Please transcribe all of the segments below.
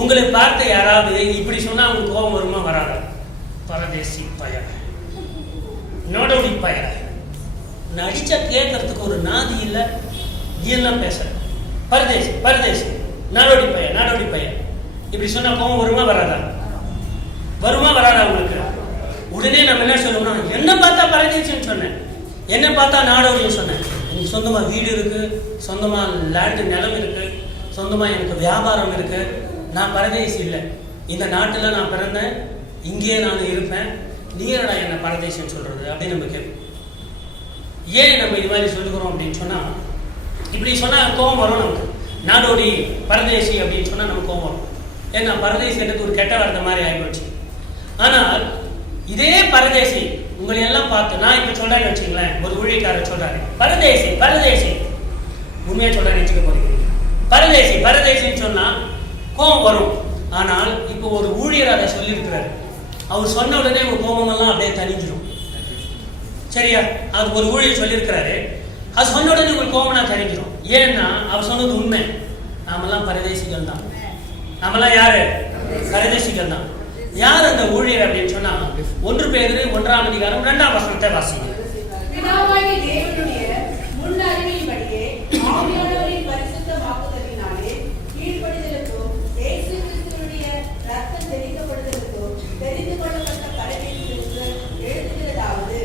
உங்களை பார்த்து யாராவது இப்படி சொன்னா உங்களுக்கு கோபம் வருமா வராதா? பரதேசி பய, நோடோடி பய, அடிச்சா கேட்கறதுக்கு ஒரு நாதி இல்லை, எல்லாம் பேச பரதேசி பரதேசி, நாடோடி பய நாடோடி பய, இப்படி சொன்னா கோபம் வருமா வராதா? வருமா வராதா உங்களுக்கு? உடனே நம்ம என்ன சொல்லுவோம்னா, என்ன பார்த்தா பரதேசின்னு சொன்னேன், என்ன பார்த்தா நாடோடின்னு சொன்னேன். எனக்கு சொந்தமா வீடு இருக்கு, சொந்தமா லேண்டு நிலம் இருக்கு, சொந்தமா எனக்கு வியாபாரம் இருக்கு, நான் பரதேசி இல்லை, இந்த நாட்டில் நான் பிறந்தேன், இங்கேயே நான் இருப்பேன், நீ என்னடா என்ன பரதேசின்னு சொல்றது அப்படின்னு நம்ம கேட்போம். ஏன் நம்ம இது மாதிரி சொல்லுகிறோம் அப்படின்னு சொன்னா, இப்படி சொன்னா கோபம் வரும் நமக்கு. நாடோடி பரதேசி அப்படின்னு சொன்னா நமக்கு கோபம் வரும். ஏன்னா பரதேசி எனக்கு ஒரு கெட்ட வார்த்தை மாதிரி ஆகிப்போச்சு. ஆனால் இதே பரதேசி உங்களை எல்லாம் பார்த்து நான் இப்ப சொல்றேன்னு வச்சுங்களேன், ஒரு ஊழியக்காரர் சொல்றாரு பரதேசி பரதேசி, உண்மையா சொல்றேன்னு வச்சுக்க போறீங்க, பரதேசி பரதேசின்னு சொன்னா கோபம் வரும். ஆனால் இப்போ ஒரு ஊழியர் அதை சொல்லியிருக்கிறாரு, அவர் சொன்ன உடனே உங்க கோபமெல்லாம் அப்படியே தனிஞ்சிடும். சரியா? அது ஒரு ஊழியர் சொல்லியிருக்கிறாரு, அது சொன்ன உடனே உங்களுக்கு கோபம்லாம் தனிஞ்சிடும். ஏன்னா அவர் சொன்னது உண்மை. நாமெல்லாம் பரதேசிகள் தான். நாமெல்லாம் யாரு? பரதேசிகள் தான். யார் அந்த ஊழியர் அப்படின்னு சொன்னா, 1 பேதுரு 1ஆம் அதிகாரம் 2ஆம் வசனத்தை வாசிங்க. பிதாவாகிய தேவனுடைய முன் அறிவின்படியே ஆவியானவரின் பரிசுத்த வாக்குதலினாலே கீழ்ப்படிதலுக்கும் இயேசு கிறிஸ்துவினுடைய இரத்தம் தெளிக்கப்படுதலுக்கும் தெரிந்து கொள்ளப்பட்ட பரதேசிகளுக்கு எழுதுகிறதாவது,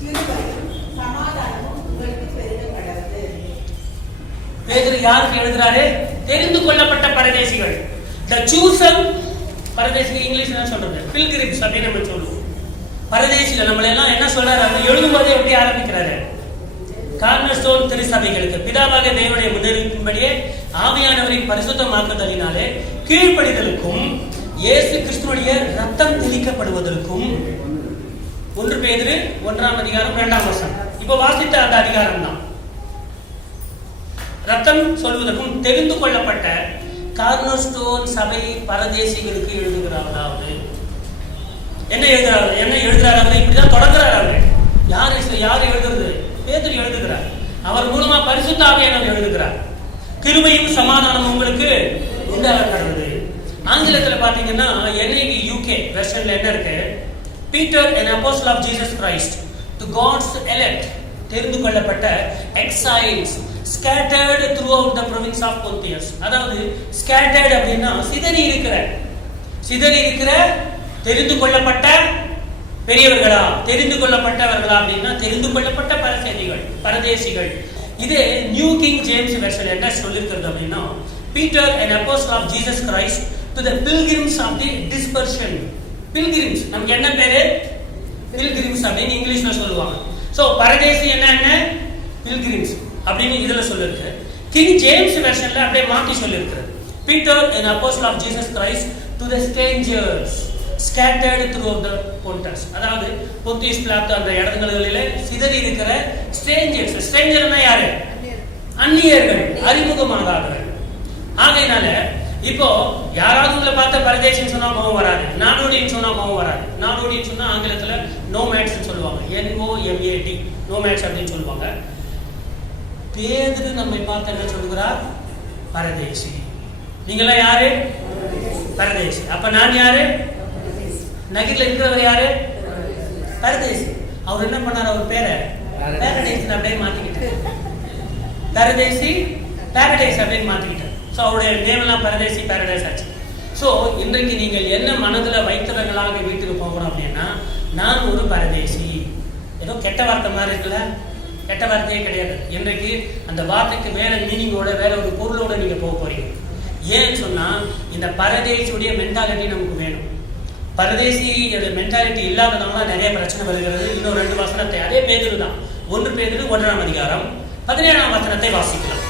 கிருபையும் சமாதானமும் உங்களுக்கு பெருகப்பட்டது. பேதுரு யாருக்கு எழுதுறாரு? தெரிந்து கொள்ளப்பட்ட பரதேசிகள், the chosen பரதேசிகள். இங்கிலீஷ் என்ன சொல்றது? பில்கிரிம்ஸ் அப்படின்னு நம்ம சொல்லுவோம். பரதேசிகள் நம்மள எல்லாம் என்ன சொல்றாரு? எழுதும்போதே எப்படி ஆரம்பிக்கிறாரு? கார்னர்ஸ்டோன் திருச்சபைகளுக்கு பிதாவாக தேவனுடைய முன்னறிவிப்பின்படியே ஆவியானவரின் பரிசுத்தமாக்குதலினாலே கீழ்ப்படிதலுக்கும் இயேசு கிறிஸ்துவுடைய ரத்தம் தெளிக்கப்படுவதற்கும். 1 பேதுரு 1ஆம் அதிகாரம் 2ஆம் வசனம். இப்போ வாசித்த அந்த அதிகாரம் தான். ரத்தம் சொல்வதற்கும் தெரிந்து கொள்ளப்பட்ட கார்னர்ஸ்டோன் சபை பரதேசிகளுக்கு எழுதுகிறாராவது. என்ன எழுதுறாரு? இப்படிதான் தொடங்குறாரு. யார் எழுதுறது? பேதுரு எழுதுகிறார். அவர் மூலமா பரிசுத்த ஆவியானவர் எழுதுகிறார். கிருபையும் சமாதானம் உங்களுக்கு உண்டாகிறது. ஆங்கிலத்தில் பாத்தீங்கன்னா NIV UK வெர்ஷன்ல என்ன இருக்கு? Peter an apostle of Jesus Christ to God's elect, தெரிந்து கொள்ளப்பட்ட exiles scattered throughout the province of Pontus. அதாவது scattered அப்படின்னா சிதறி இருக்கிற தெரிந்து கொள்ளப்பட்ட பெரியவர்களா, தெரிந்து கொள்ளப்பட்டவர்களா அப்படின்னா தெரிந்து கொள்ளப்பட்ட பரதேசிகள். இதே நியூ கிங் ஜேம்ஸ் வெர்ஷன் என்ன சொல்லிருக்கிறது அப்படின்னா, Peter an apostle of Jesus Christ to the pilgrims of the dispersion. pilgrims நமக்கு என்ன பேரு? pilgrims அப்படின்னு இங்கிலீஷ்ல சொல்லுவாங்க. சோ பரதேசி என்ன? pilgrims அப்படின்னு இதுல சொல்லிருக்கு. கிங் ஜேம்ஸ் வெர்ஷன்ல அப்படியே மாத்தி சொல்லிருக்கு. Peter an apostle of Jesus Christ to the strangers scattered throughout the Pontus. அதாவது பொந்தியஸ் பிலாத்து அந்த இடங்களிலே சிதறி இருக்கிற strangers. ஸ்ட்ரேஞ்சர்னா யாரு? அந்நியர்கள், அறிமுகமாகாதவர்கள். ஆகையினால இப்போ யாராவது உங்களை பார்த்த பரதேசின்னு சொன்னா கோபம் வராது, நாடோடின்னு சொன்னா கோபம் வராது. நாடோடின்னு சொன்னா ஆங்கிலத்துல நோமேட்ஸ் சொல்லுவாங்க, NOMAD நோமேட்ஸ் அப்படின்னு சொல்லுவாங்க. பேதுரு நம்மை பார்த்து என்ன சொல்லுகிறார்? பரதேசி. நீங்களாம் யாரு? பரதேசி. அப்ப நான் யாரு? நகில இருக்கிறவர் யாரு? பரதேசி. அவர் என்ன பண்ணார்? அவர் பேரை பாரடைஸ் அப்படியே மாத்திக்கிட்டார். பரதேசி பாரடைஸ் அப்படின்னு மாத்திக்கிட்டார். ஸோ அவருடைய நேமெல்லாம் பரதேசி பாரடைஸ் ஆச்சு. ஸோ இன்றைக்கு நீங்கள் என்ன மனதில் வைத்தவர்களாக வீட்டுக்கு போகணும் அப்படின்னா, நான் ஒரு பரதேசி. ஏதோ கெட்ட வார்த்தை மாதிரி இருக்குல்ல, கெட்ட வார்த்தையே கிடையாது. இன்றைக்கு அந்த வார்த்தைக்கு வேற மீனிங்கோட, வேற ஒரு பொருளோட நீங்க போக போறீங்க. ஏன்னு சொன்னா இந்த பரதேசியுடைய மென்டாலிட்டி நமக்கு வேணும். பரதேசியோட மென்டாலிட்டி இல்லாதனால நிறைய பிரச்சனை வருகிறது. இன்னும் 2 வசனத்தை, அதே பேதுரு தான், 1 பேதுரு 1ஆம் அதிகாரம் 17ஆம் வசனத்தை வாசிக்கலாம்.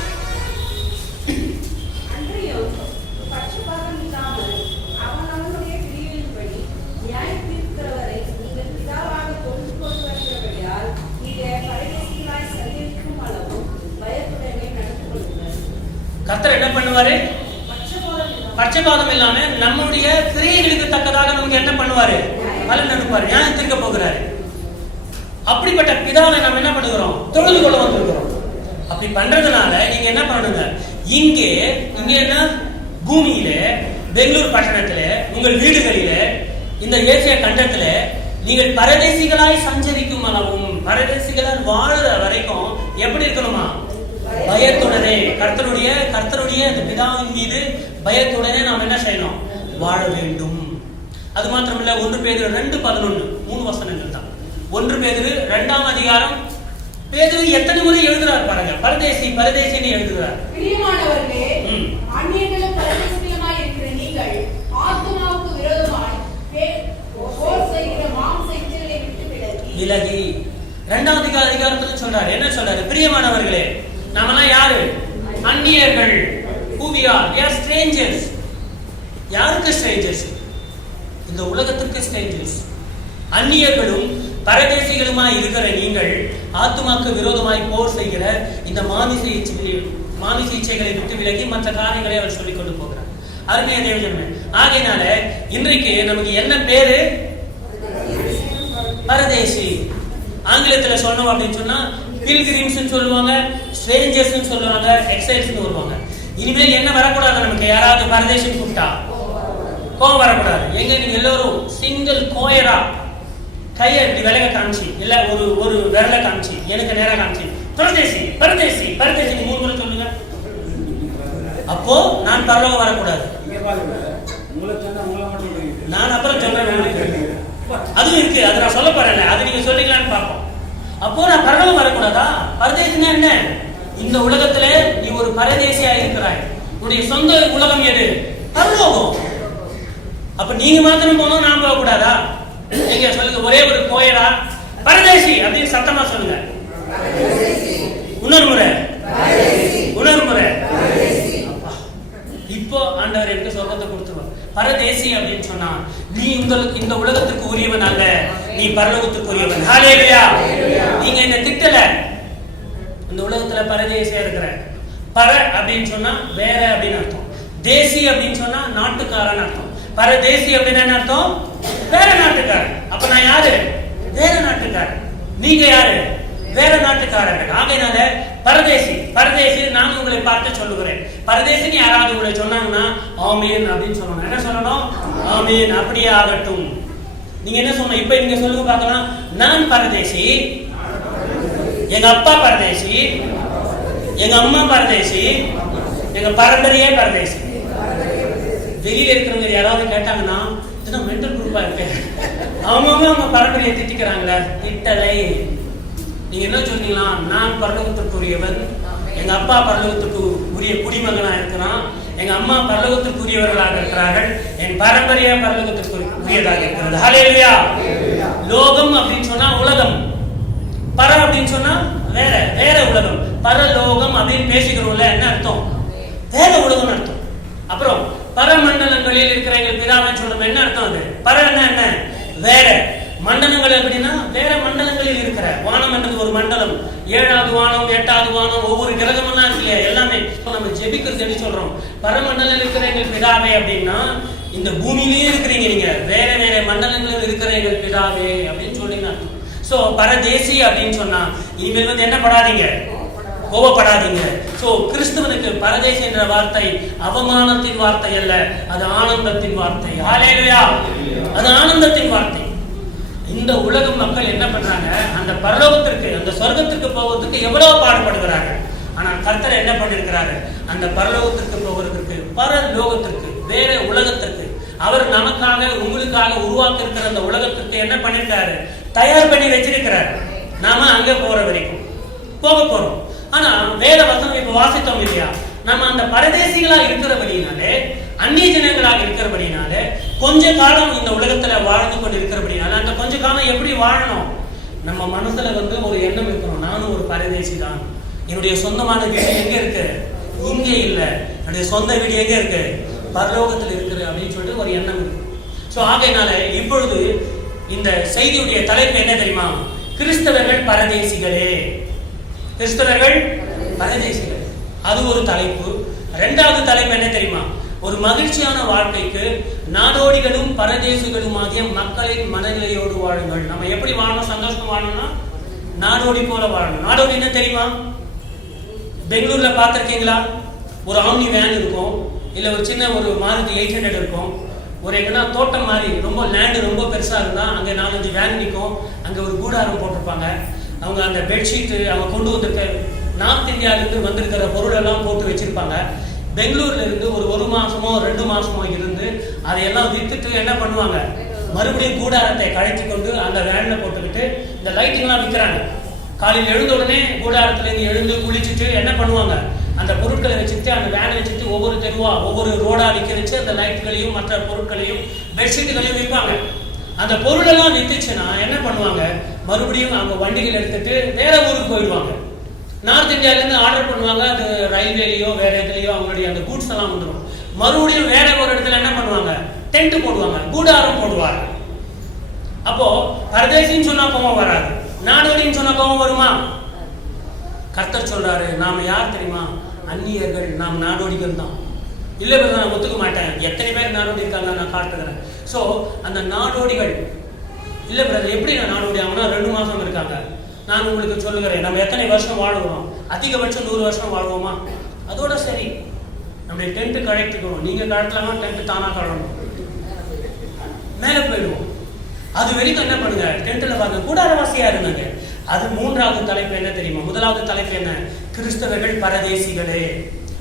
கர்த்தர் என்ன பண்ணுவாரு? பட்சபாதம் இல்லாம நம்முடைய கிரியைகளுக்கு தக்கதாக நமக்கு என்ன பண்ணுவாரு? பலன் அனுப்புவாரு, நியாயம் தீர்க்க போகிறாரு. அப்படிப்பட்ட பிதாவை நம்ம என்ன பண்ணுகிறோம்? தொழுது கொள்ள வந்திருக்கிறோம். அப்படி பண்றதுனால நீங்க என்ன பண்ணுங்க, இங்கே என்ன பூமியில பெங்களூர் பட்டணத்திலே, உங்கள் வீடுகளிலே, இந்த ஏசியா கண்டத்திலே நீங்கள் பரதேசிகளாய் சஞ்சரிக்கும் அளவும், பரதேசிகளால் வாழுற வரைக்கும் எப்படி இருக்கணுமா? பயத்துடனே, கர்த்தருடைய அந்த பிதாவின் மீது பயத்துடனே நாம் என்ன செய்யணும்? வாழ வேண்டும். அது மாத்திரமல்ல, 1 பேதுரு 2:11 3 வசனங்கள் தான். 1 பேதுரு 2ஆம் அதிகாரம். பேதுரு எத்தனை முறை எழுதுறார் பாருங்க, பரதேசின்னு எழுதுறார். பிரியமானவர்களே, அந்நியர்களும் பரதேசிகளுமாய் இருக்கிற நீங்கள் ஆத்துமாவுக்கு விரோதமாய் போர் செய்கிற மாம்ச இச்சைகளை விட்டு விலகி 2ஆம் அதிகாரத்துல சொல்றாரு. என்ன சொல்றாரு? பிரியமானவர்களே, நாமெல்லாம் யாரு? அந்நியர்கள். Who we are? We are strangers. யாருக்கு strangers? இந்த உலகத்துக்கு strangers. அந்நியர்களும் பரதேசிகளுமாய் இருக்கிற நீங்கள் ஆத்துமாக்கு விரோதமாய் போர் செய்கிற இந்த மாமிச இச்சைகளை விட்டு விலகி மற்ற காரியங்களை அவர் சொல்லிக் கொண்டு போகிறார். அருமையா தேவஜனமே, ஆகையினால இன்றைக்கு நமக்கு என்ன பேரு? பரதேசி. ஆங்கிலத்துல சொன்னோம் அப்படின்னு சொன்னா பில்கிரிம்ஸ் சொல்லுவாங்க, ஸ்ட்ரேஞ்சர்ஸ் சொல்லுவாங்க, எக்ஸைல்ஸ் வருவாங்க. இனிமேல் என்ன வரக்கூடாது? நமக்கு யாராவது பரதேசின்னு கூப்பிட்டா கோவம் வரக்கூடாது. எங்க நீங்க எல்லோரும் சிங்கிள் கோயரா கையை இப்படி விலக காமிச்சு, இல்ல ஒரு விரல காமிச்சு, எனக்கு நேரம் காமிச்சு பரதேசி பரதேசி பரதேசி 3 முறை சொல்லுங்க. அப்போ நான் பரலோகம் வரக்கூடாது. நான் அப்புறம் சொல்றேன், அதுவும் இருக்கு, அது நான் சொல்ல போறேன், அது நீங்க சொல்றீங்களான்னு பார்ப்போம். அப்போ நான் பரலோகம் வரக்கூடாதா? பரதேசினா என்ன? இந்த உலகத்துல நீ ஒரு பரதேசியா இருக்கிறாய். உன்னுடைய சொந்த உலகம் எது? பரலோகம். அப்ப நீங்க மாத்திரம் போனோம், நான் போக கூடாதா? நீங்க சொல்லுங்க, ஒரே ஒரு கோயரா பரதேசி அப்படின்னு சத்தமா சொல்லுங்க. இன்னொரு முறை. இப்போ ஆண்டவர் எனக்கு சொர்க்கத்தை கொடுத்துருவார். பரதேசி அப்படின்னு சொன்னா நீ இந்த உலகத்துக்கு உரியவன் அல்ல, நீ பரலோகத்துக்கு உரியவன். ஹல்லேலூயா. நீங்க என்ன திட்டல, இந்த உலகத்துல பரதேசியா இருக்கிற. பர அப்படின்னு சொன்னா வேற அப்படின்னு அர்த்தம். தேசி அப்படின்னு சொன்னா நாட்டுக்காரன் அர்த்தம். பரதேசி அப்படின்னு என்ன அர்த்தம்? வேற நாட்டுக்காரன். அப்ப நான் யாரு? வேற நாட்டுக்காரன். நீங்க யாரு? வேற நாட்டுக்காரர்கள். ஆகையினால பரதேசி நான் உங்களை பார்த்து சொல்லுகிறேன். பரதேசின்னு யாராவது உங்களை சொன்னாங்கன்னா ஆமீன் அப்படின்னு சொல்லணும். என்ன சொல்லணும்? ஆமீன், அப்படியே ஆகட்டும். நீங்க என்ன சொன்ன? இப்ப நீங்க சொல்லுங்க பார்க்கலாம். நான் பரதேசி, எங்க அப்பா பரதேசி, எங்க அம்மா பரதேசி, எங்க பரம்பரையே பரதேசி. வெளியில இருக்கிறவங்க யாராவது கேட்டாங்கன்னா மென்டல் குரூப்பா இருப்பேன், அவங்க பரம்பரையை திட்டிக்கிறாங்களே. திட்டலை. நீங்க என்ன சொன்னீங்களா? நான் பரலோகத்திற்குரியவன், எங்க அப்பா பரலோகத்துக்கு உரிய குடிமகனா இருக்கிறான், எங்க அம்மா பரலோகத்திற்குரியவர்களாக இருக்கிறார்கள், என் பரம்பரையா பரலோகத்திற்கு உரியதாக இருக்கிறது. ஹல்லேலூயா. லோகம் அப்படின்னு சொன்னா உலகம், பர அப்படின்னு சொன்னா வேற உலகம். பரலோகம் அப்படின்னு பேசிக்கிறோம்ல, என்ன அர்த்தம்? வேற உலகம் அர்த்தம். அப்புறம் பரமண்டலங்களில் இருக்கிற எங்கள் பிதாவின் சொல்றோம், என்ன அர்த்தம்? அது பர என்ன? வேற. மண்டலங்கள் அப்படின்னா வேற மண்டலங்களில் இருக்கிற. வானம் என்றது ஒரு மண்டலம், 7வது வானம், 8வது வானம், ஒவ்வொரு கிரகமும் தான் இருக்கு இல்லையா? எல்லாமே நம்ம ஜெபிக்கிறது சொல்றோம். பரமண்டலம் இருக்கிற எங்கள் பிதாவே அப்படின்னா இந்த பூமியிலேயே இருக்கிறீங்க நீங்க, வேற வேற மண்டலங்களில் இருக்கிற எங்கள் பிதாவே அப்படின்னு சொல்லிங்க. சோ பரதேசி அப்படின்னு சொன்னா இனிமேல் என்ன படாதீங்க, கோபப்படாதீங்க. சோ கிறிஸ்துவனுக்கு பரதேசி என்ற வார்த்தை அவமானத்தின் வார்த்தை அல்ல, அது ஆனந்தத்தின் வார்த்தை. ஹல்லேலூயா. அது ஆனந்தத்தின் வார்த்தை. இந்த உலக மக்கள் என்ன பண்றாங்க? அந்த பரலோகத்திற்கு, அந்த சொர்க்கத்திற்கு போவதற்கு எவ்வளவு பாடுபடுகிறாங்க. ஆனா கர்த்தர் என்ன பண்ணிருக்கிறாரு? அந்த பரலோகத்திற்கு போவதற்கு, பரலோகத்திற்கு, வேற உலகத்திற்கு, அவர் நமக்காக உங்களுக்காக உருவாக்கி இருக்கிற அந்த உலகத்திற்கு என்ன பண்ணிருக்காரு? தயார் பண்ணி வச்சிருக்கிறார். நாம அங்க போற வரைக்கும் போக போறோம். ஆனா வேத வசனம் இப்ப வாசித்தோம் இல்லையா? நம்ம அந்த பரதேசிகளா இருக்கிறபடினாலே, அந்நிய ஜனங்களாக இருக்கிறபடினாலே, கொஞ்ச காலம் இந்த உலகத்துல வாழ்ந்து கொண்டு இருக்கிறபடினால, அந்த கொஞ்ச காலம் எப்படி வாழணும்? நம்ம மனசுல ஒரு எண்ணம் இருக்கணும், நானும் ஒரு பரதேசி தான். என்னுடைய சொந்தமான வீடு எங்க இருக்கு? இங்க இல்ல. என்னுடைய சொந்த வீடு எங்க இருக்கு? பரலோகத்தில் இருக்குது அப்படின்னு சொல்லிட்டு ஒரு எண்ணம் இருக்கு. சோ ஆகையினால இப்பொழுது இந்த செய்தியுடைய தலைப்பு என்ன தெரியுமா? கிறிஸ்தவர்கள் பரதேசிகளே. கிறிஸ்தவர்கள் பரதேசிகள், அது ஒரு தலைப்பு. 2வது தலைப்பு என்ன தெரியுமா? ஒரு மகிழ்ச்சியான வாழ்க்கைக்கு நாடோடிகளும் பரதேசிகளும் ஆகிய மக்களின் மனநிலையோடு வாழுங்கள். நம்ம எப்படி வாழணும்? சந்தோஷமா வாழணும்னா நாடோடி போல வாழணும். நாடோடி என்ன தெரியுமா? பெங்களூர்ல பார்த்திருக்கீங்களா? ஒரு ஆம்னி வேன் இருக்கும், இல்லை ஒரு சின்ன ஒரு மாருதி 800 இருக்கும், ஒரு எங்கன்னா தோட்டம் மாதிரி ரொம்ப லேண்டு ரொம்ப பெருசாக இருந்தால் அங்கே 4-5 வேன் நிற்கும், அங்கே ஒரு கூடாரம் போட்டிருப்பாங்க. அவங்க அந்த பெட்ஷீட்டு அவங்க கொண்டு வந்திருக்க நார்த் இந்தியாவிலேருந்து வந்திருக்கிற பொருளெல்லாம் போட்டு வச்சுருப்பாங்க. பெங்களூர்ல இருந்து ஒரு மாசமோ 2 மாசமோ இருந்து அதையெல்லாம் வித்துட்டு என்ன பண்ணுவாங்க, மறுபடியும் கூடாரத்தை கழைச்சி கொண்டு அந்த வேன்ல போட்டுக்கிட்டு இந்த லைட்டிங்லாம் விற்கிறாங்க. காலையில் எழுந்த உடனே கூடாரத்துலேருந்து எழுந்து குளிச்சுட்டு என்ன பண்ணுவாங்க, அந்த பொருட்களை வச்சுட்டு அந்த வேனை வச்சுட்டு ஒவ்வொரு தெருவா ஒவ்வொரு ரோடா விற்க வச்சு அந்த லைட்டுகளையும் மற்ற பொருட்களையும் பெட்ஷீட்டுகளையும் விற்பாங்க. அந்த பொருளெல்லாம் வித்துச்சுன்னா என்ன பண்ணுவாங்க, மறுபடியும் அவங்க வண்டிகள் எடுத்துட்டு வேற ஊருக்கு போயிடுவாங்க. நார்த் இந்தியாவிலேருந்து ஆர்டர் பண்ணுவாங்க, அது ரயில்வேலையோ வேற எதுலையோ அவங்களுடைய அந்த கூட்ஸ் எல்லாம் வந்துடும். மறுபடியும் வேற ஒரு இடத்துல என்ன பண்ணுவாங்க, டென்ட் போடுவாங்க, கூடாரம் போடுவாங்க. அப்போ பரதேசின்னு சொன்னா கோவம் வராது, நாடோடின்னு சொன்னா கோவம் வருமா? கர்த்தர் சொல்றாரு, நாம யார் தெரியுமா? அந்நியர்கள், நாம் நாடோடிகள் தான். இல்லை பிரதர், நான் ஒத்துக்க மாட்டேன், எத்தனை பேர் நாடோடி இருக்காங்க நான் காட்டுகிறேன். ஸோ அந்த நாடோடிகள், இல்லை பிரதர் எப்படி நான் நாடோடி ஆகுனா 2 மாசம் இருக்காங்க. நான் உங்களுக்கு சொல்லுகிறேன், நம்ம எத்தனை வருஷம் வாழ்கிறோம்? அதிகபட்சம் 100 வருஷம் வாழ்வோமா? அதோட சரி, நம்முடைய டென்ட் கழட்டிக்கணும். நீங்க கழட்டலாமா? டென்ட் தானா கழட்டணும், மேலே போயிடுவோம். அது வரைக்கும் என்ன பண்ணுங்க, டென்ட்ல பாருங்க, கூடாரவாசியா இருந்தாங்க. அது 3வது தலைப்பு என்ன தெரியுமா? 1வது தலைப்பு என்ன? கிறிஸ்தவர்கள் பரதேசிகளே.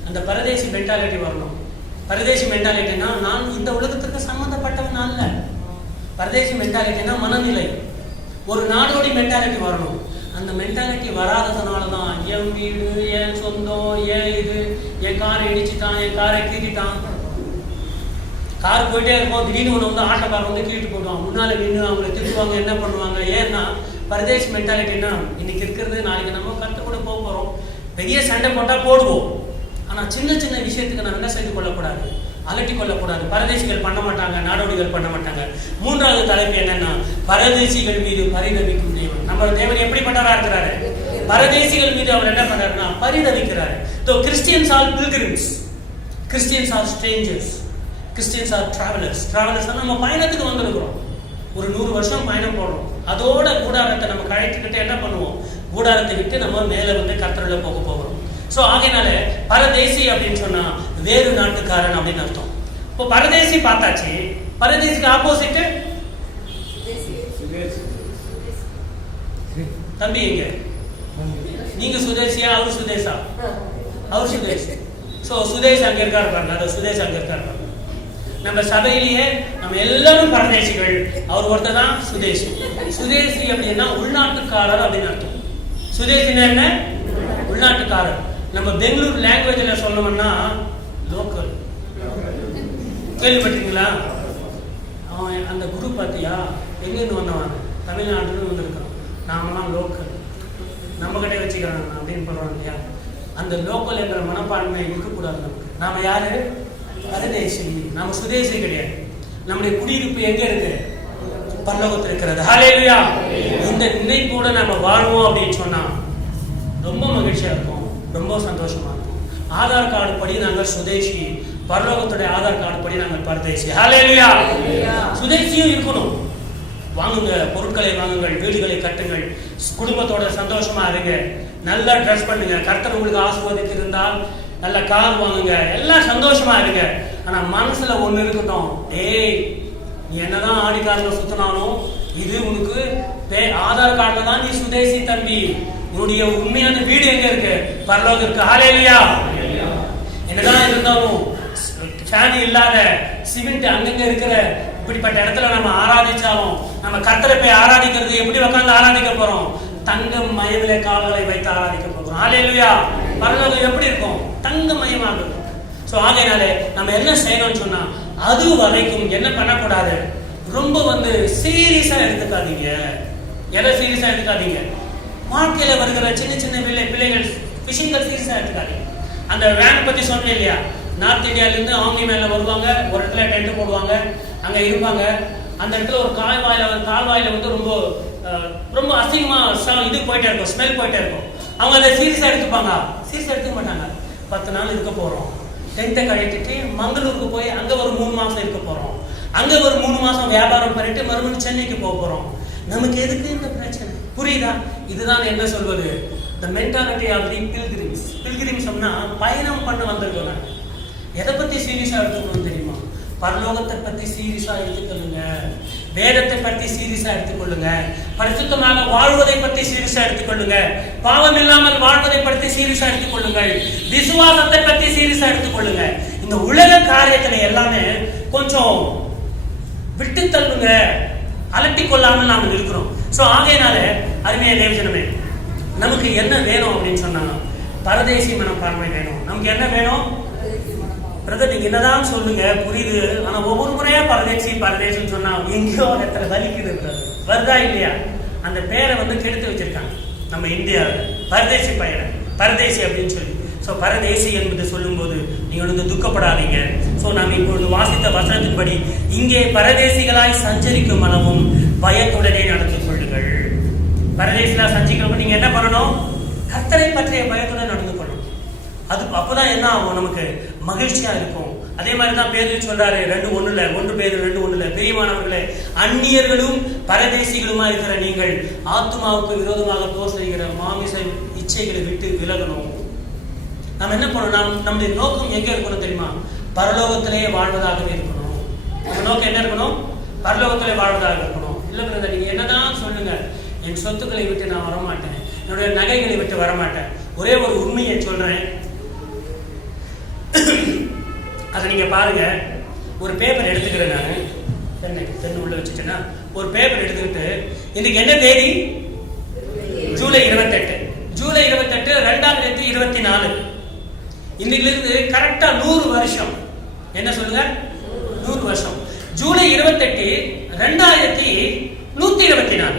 அந்த பரதேசி மென்டாலிட்டி வரணும். பரதேசி மென்டாலிட்டினா நான் இந்த உலகத்திற்கு சம்பந்தப்பட்டவன் அல்ல. பரதேசி மென்டாலிட்டினா மனநிலை. ஒரு நாடோடி மென்டாலிட்டி வரணும். அந்த மென்டாலிட்டி வராததுனால தான் என் வீடு, என் சொந்தம், என் இது, என் காரை இடிச்சுட்டான், என் காரை கீட்டிட்டான். கார் போயிட்டே இருக்கும், திடீர்னு ஒன்று வந்து ஆட்டோக்காரர் வந்து கீட்டு போடுவான், முன்னால நின்று அவங்களை திட்டுவாங்க, என்ன பண்ணுவாங்க. ஏன்னா பரதேசி மென்டாலிட்டின்னா இன்னைக்கு இருக்கிறது நாளைக்கு நம்ம கற்றுக் கூட போக போகிறோம். பெரிய சண்டை போட்டால் போடுவோம், ஆனால் சின்ன சின்ன விஷயத்துக்கு நம்ம என்ன செய்து கொள்ளக்கூடாது, அலட்டி கொள்ளக்கூடாது. பரதேசிகள் பண்ண மாட்டாங்க, நாடோடிகள் பண்ண மாட்டாங்க. 3வது தலைப்பு என்னன்னா, பரதேசிகள் மீது பரிதவிக்கும் தேவன். நம்ம தேவன் எப்படிப்பட்டவரா இருக்கிறாரு? பரதேசிகள் மீது அவர் என்ன பண்றாருன்னா பரிதவிக்கிறாரு. So Christians are pilgrims, Christians are strangers, Christians are travelers. Travelers நம்ம பயணத்துக்கு வந்திருக்கிறோம், ஒரு 100 வருஷம் பயணம் போடுறோம். அதோட கூடாரத்தை நம்ம கழைத்துக்கிட்டு என்ன பண்ணுவோம், கூடாரத்தை விட்டு நம்ம மேல வந்து கர்த்தருல போக போகிறோம். ஸோ ஆகையினால பரதேசி அப்படின்னு சொன்னா வேறு நாட்டுக்காரன் அப்படின்னு அர்த்தம். இப்போ பரதேசி பார்த்தாச்சு, பரதேசிக்கு ஆப்போசிட் தம்பி எங்க? நீங்க சுதேசியா, அவரு சுதேசா? அவர் சுதேஷ். ஸோ சுதேஷ் அங்க இருக்காரு பாருங்க, அது சுதேஷ் அங்க இருக்காரு பாருங்க. நம்ம சபையிலேயே நம்ம எல்லாரும் பரதேசிகள், அவர் ஒருத்தர் தான் சுதேசி. சுதேசி அப்படின்னா உள்நாட்டுக்காரர் அப்படின்னு அர்த்தம். சுதேசினா என்ன? உள்நாட்டுக்காரர். நம்ம பெங்களூர் லாங்குவேஜ்ல சொல்லணும்னா லோக்கல். கேள்விப்பட்டீங்களா? அவன் அந்த குரு பார்த்தியா எங்கேருந்து வந்தவன்? தமிழ்நாட்டுல வந்திருக்கான். நாமெல்லாம் லோக்கல், நம்ம கிட்டே வச்சுக்கிறாங்க அப்படின்னு சொல்றாங்க இல்லையா? அந்த லோக்கல் என்ற மனப்பான்மை இருக்கக்கூடாது நமக்கு. நாம யாரு? பரதேசி. நாம சுதேசி கிடையாது. நம்முடைய குடியிருப்பு எங்க இருக்கு? பரலோகத்தில் இருக்கிறது. ஹல்லேலூயா. இந்த நினைப்போட நம்ம வாழ்வோம் அப்படின்னு சொன்னா ரொம்ப மகிழ்ச்சியா இருக்கும், ரொம்ப சந்தோஷமா இருக்கும். ஆதார் கார்டு படி நாங்கள் சுதேசி, பரலோகத்துடைய ஆதார் கார்டு படி நாங்கள் பரதேசி. ஹல்லேலூயா. சுதேசியும் இருக்கணும். வாங்குங்க, பொருட்களை வாங்குங்கள், வீடுகளை கட்டுங்கள், குடும்பத்தோட சந்தோஷமா இருங்க, நல்லா ட்ரெஸ் பண்ணுங்க, கர்த்தர் உங்களுக்கு ஆசீர்வாதித்து இருந்தால் நல்ல கார் வாங்குங்க, எல்லாம் சந்தோஷமா இருங்க. ஆனா மனசுல ஒண்ணு இருக்கட்டும், ஏய் நீ என்னதான் ஆடி கார்ல சுத்தினாலும் இது உனக்கு ஆதார் கார்டுல தான் நீ சுதேசி தம்பி. உன்னுடைய உண்மையான வீடு எங்க இருக்கு? பரலோகம் இருக்கு. ஹல்லேலூயா. என்னதான் இருந்தாலும் ஃபேன் இல்லாத சிமெண்ட் அங்கங்க இருக்கிற இப்படிப்பட்ட இடத்துல நம்ம ஆராதிச்சாலும் நம்ம கர்த்தரை போய் ஆராதிக்கிறது எப்படி உட்கார்ந்து ஆராதிக்க போறோம்? தங்க மயவிலே கால்களை வைத்து ஆராதிக்க போகிறோம். ஹல்லேலூயா. பரலோகம் எப்படி இருக்கும்? தங்க மயமாக இருக்கும். ஸோ ஆகையினாலே நம்ம என்ன செய்யணும்னு சொன்னா அது வரைக்கும் என்ன பண்ணக்கூடாது, ரொம்ப வந்து சீரியஸா எடுத்துக்காதீங்க. எதை சீரியஸா எடுத்துக்காதீங்க? வாழ்க்கையில வருகிற சின்ன சின்ன பிள்ளைகள் விஷயங்கள் சீரியஸா எடுத்துக்காதீங்க. அந்த வேன் பத்தி சொன்னேன் இல்லையா? நார்த் இந்தியாவிலேருந்து ஆம்னி மேல வருவாங்க, ஒரு இடத்துல டென்ட் போடுவாங்க, அங்க இருப்பாங்க. அந்த இடத்துல ஒரு கால்வாயில வந்து ரொம்ப அசிங்கமா இது போயிட்டே இருக்கும், ஸ்மெல் போயிட்டே இருக்கும். அவங்க அதை சீரியஸா எடுத்துப்பாங்க? சீரியஸா எடுத்துக்க மாட்டாங்க. 10 நாள் இருக்க போறோம், டென்ட்டை கட்டிட்டு மங்களூருக்கு போய் அங்க ஒரு 3 மாசம் இருக்க போறோம், அங்க ஒரு 3 மாசம் வியாபாரம் பண்ணிட்டு மறுபடியும் சென்னைக்கு போக போறோம். நமக்கு எதுக்கு இந்த பிரச்சனை? புரியுதா? இதுதான் என்ன சொல்வது, the mentality of the pilgrims. பில்கிரிம்ஸ்னா பயணம் பண்ண வந்திருக்கோம். எதை பத்தி சீரியஸா எடுத்துக்கணும் தெரியுமா? பரலோகத்தை பத்தி சீரியஸா எடுத்துக்கொள்ளுங்க. வேதத்தை பத்தி சீரியஸா எடுத்துக்கொள்ளுங்க. பரிசுத்தமாக வாழ்வதை பத்தி சீரியஸா எடுத்துக்கொள்ளுங்க. பாவம் இல்லாமல் வாழ்வதை பற்றி சீரியஸா எடுத்துக்கொள்ளுங்கள். விசுவாசத்தை பத்தி சீரியஸா எடுத்துக்கொள்ளுங்க. இந்த உலக காரியத்துல எல்லாமே கொஞ்சம் விட்டு தள்ளுங்க, அலட்டி கொள்ளாமல் நாம இருக்கிறோம். சோ ஆகையினால அருமையா தேவஜனமே, நமக்கு என்ன வேணும் அப்படின்னு சொன்னா பரதேசி மனப்பான்மை வேணும். நமக்கு என்ன வேணும்? பிரதர் நீங்க என்னதான் சொல்லுங்க புரியுது, ஆனா ஒவ்வொரு முறையா பரதேசின்னு சொன்னா எங்கேயோ இடத்துல வலிக்குது பிரதர். வருதா இல்லையா? அந்த பேரை கெடுத்து வச்சிருக்காங்க நம்ம இந்தியாவில், பரதேசி பையனை பரதேசி அப்படின்னு சொல்லி. ஸோ பரதேசி என்பது சொல்லும்போது நீங்கள் துக்கப்படாதீங்க. ஸோ நாம் இப்பொழுது வாசித்த வசனத்தின்படி இங்கே பரதேசிகளாய் சஞ்சரிக்கும் அளவும் பயத்துடனே நடந்து கொள்ளுங்கள். பரதேசிகளா சஞ்சரிக்கும் நீங்க என்ன பண்ணணும்? கர்த்தரை பற்றிய பயத்துடன் நடந்து கொள்ளணும். அது அப்பதான் என்ன ஆகும்? நமக்கு மகிழ்ச்சியா இருக்கும். அதே மாதிரிதான் பேர் சொல்றாரு 2:1 பேர் 2:1 பிரியமானவர்களே, அந்நியர்களும் பரதேசிகளுமா இருக்கிற நீங்கள் ஆத்துமாவுக்கு விரோதமாக போர் செய்கிற மாமிச இச்சைகளை விட்டு விலகணும். நாம் என்ன பண்ணணும்? நம்முடைய நோக்கம் எங்க இருக்கணும் தெரியுமா? பரலோகத்திலேயே வாழ்வதாகவே இருக்கணும். நம்ம நோக்கம் என்ன இருக்கணும்? பரலோகத்திலே வாழ்வதாக இருக்கணும். இல்ல பிரதர் நீங்க என்னதான் சொல்லுங்க, என் சொத்துக்களை விட்டு நான் வரமாட்டேன், என்னுடைய நகைகளை விட்டு வரமாட்டேன். ஒரே ஒரு உண்மையை சொல்றேன், அதை நீங்க பாருங்க. ஒரு பேப்பர் எடுத்துக்கிறேன் நான், பெண் உள்ள வச்சுட்டேன்னா ஒரு பேப்பர் எடுத்துக்கிட்டு இன்னைக்கு என்ன தேதி? ஜூலை 28. ஜூலை 28 2024. இன்னைக்கு இருந்து கரெக்டா 100 வருஷம். என்ன சொல்லுங்க? 100 வருஷம். ஜூலை 28 2124.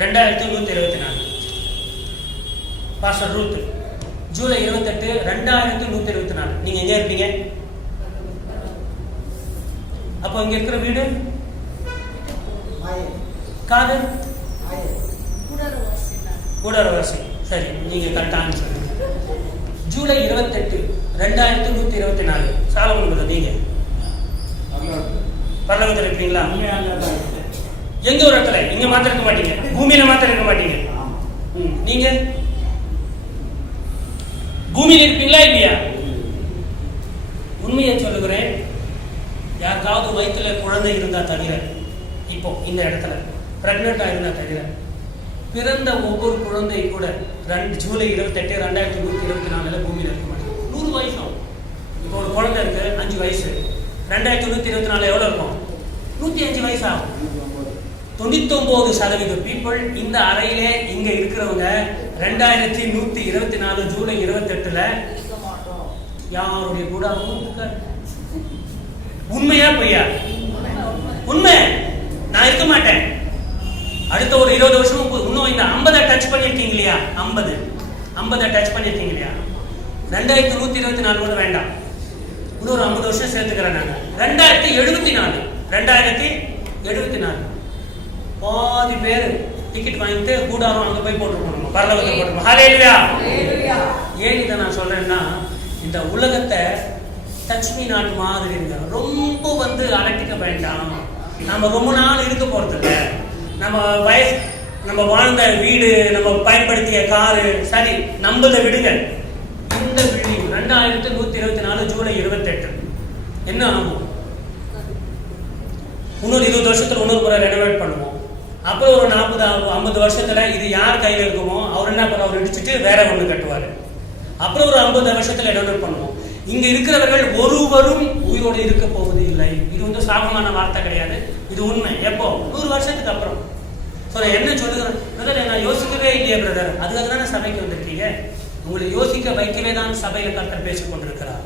2124 pastor Ruth. ஜூலை 28 2124. நீங்க எங்க இருப்பீங்க? அப்போ இங்க இருக்கிற வீடு காது கூடரவாசி. சரி, நீங்க கரெக்டா ஆன்சர். ஜூலை 28 2124 சாலமன் நீங்க பரலோகத்தில் இருப்பீங்களா? எங்க ஒரு இடத்துல, இங்க மாத்திரம் இருக்க மாட்டீங்க, பூமியில மாத்திரம் இருக்க மாட்டீங்க. நீங்க பூமியில இருப்பீங்களா இல்லையா? உண்மையை சொல்லுகிறேன், யாருக்காவது வயிற்றுல குழந்தை இருந்தா தவிர, இப்போ இந்த இடத்துல பிரெக்னெண்டா இருந்தா தவிர, பிறந்த ஒவ்வொரு குழந்தை கூட ஜூலை 28 2124 பூமியில இருக்க மாட்டேன். 100 வயசு ஆகும். இப்போ ஒரு குழந்தை இருக்கு 5 வயசு, 2124 எவ்வளவு இருக்கும்? 105 வயசு ஆகும். 99% பீப்புள் இந்த அறையிலே இங்க இருக்கிறவங்க 2124 ஜூலை 28 யாருடைய கூட இருக்காரு. உண்மையா பொய்யா? உண்மை. நான் இருக்க மாட்டேன். அடுத்த ஒரு 20 வருஷம் இன்னும் இந்த 50 டச் பண்ணிருக்கீங்க இல்லையா? 50 டச் பண்ணிருக்கீங்க இல்லையா? 2124 கூட வேண்டாம், இன்னொரு 50 வருஷம் சேர்த்துக்கிறேன் நாங்க. 2074 பாதி பேர் டிக்கெட் வாங்கிட்டு கூடாரம் அங்க போய் போட்டுருக்கோம், பரலோகத்தில் போட்டுருக்கோம். ஹல்லேலூயா. ஏன் இதை நான் சொல்றேன்னா, இந்த உலகத்தை லட்சுமி நாட்டு மாதிரி இருங்க, ரொம்ப அலட்டிக்க வேண்டாம். நம்ம ரொம்ப நாள் இருக்க போறது இல்லை. நம்ம வயசு, நம்ம வாழ்ந்த வீடு, நம்ம பயன்படுத்திய காரு, சரி நம்மள விடுங்க. இந்த பில்டிங் 2124 ஜூலை 28 என்ன ஆகும்? இன்னொரு 20 வருஷத்துல இன்னொரு முறை ரெனோவேட் பண்ணுவோம். அப்புறம் ஒரு 40-50 வருஷத்துல இது யார் கையில இருக்குமோ அவர் என்ன பண்ண, அவர் இடிச்சுட்டு வேற ஒண்ணு கட்டுவாரு. அப்புறம் ஒரு 50 வருஷத்துல ரெனோவேட் பண்ணுவோம். இங்க இருக்கிறவர்கள் ஒருவரும் உயிரோடு இருக்க போவது இல்லை. இது சாபமான வார்த்தை கிடையாது, இது உண்மை. எப்போ? 100 வருஷத்துக்கு அப்புறம். என்ன சொல்லுகிறேன் பிரதர், நான் யோசிக்கவே இல்லையே பிரதர். அதுக்காக தானே சபைக்கு வந்திருக்கீங்க. உங்களை யோசிக்க வைக்கவே தான் சபையில கர்த்தர் பேசிக் கொண்டிருக்கிறார்.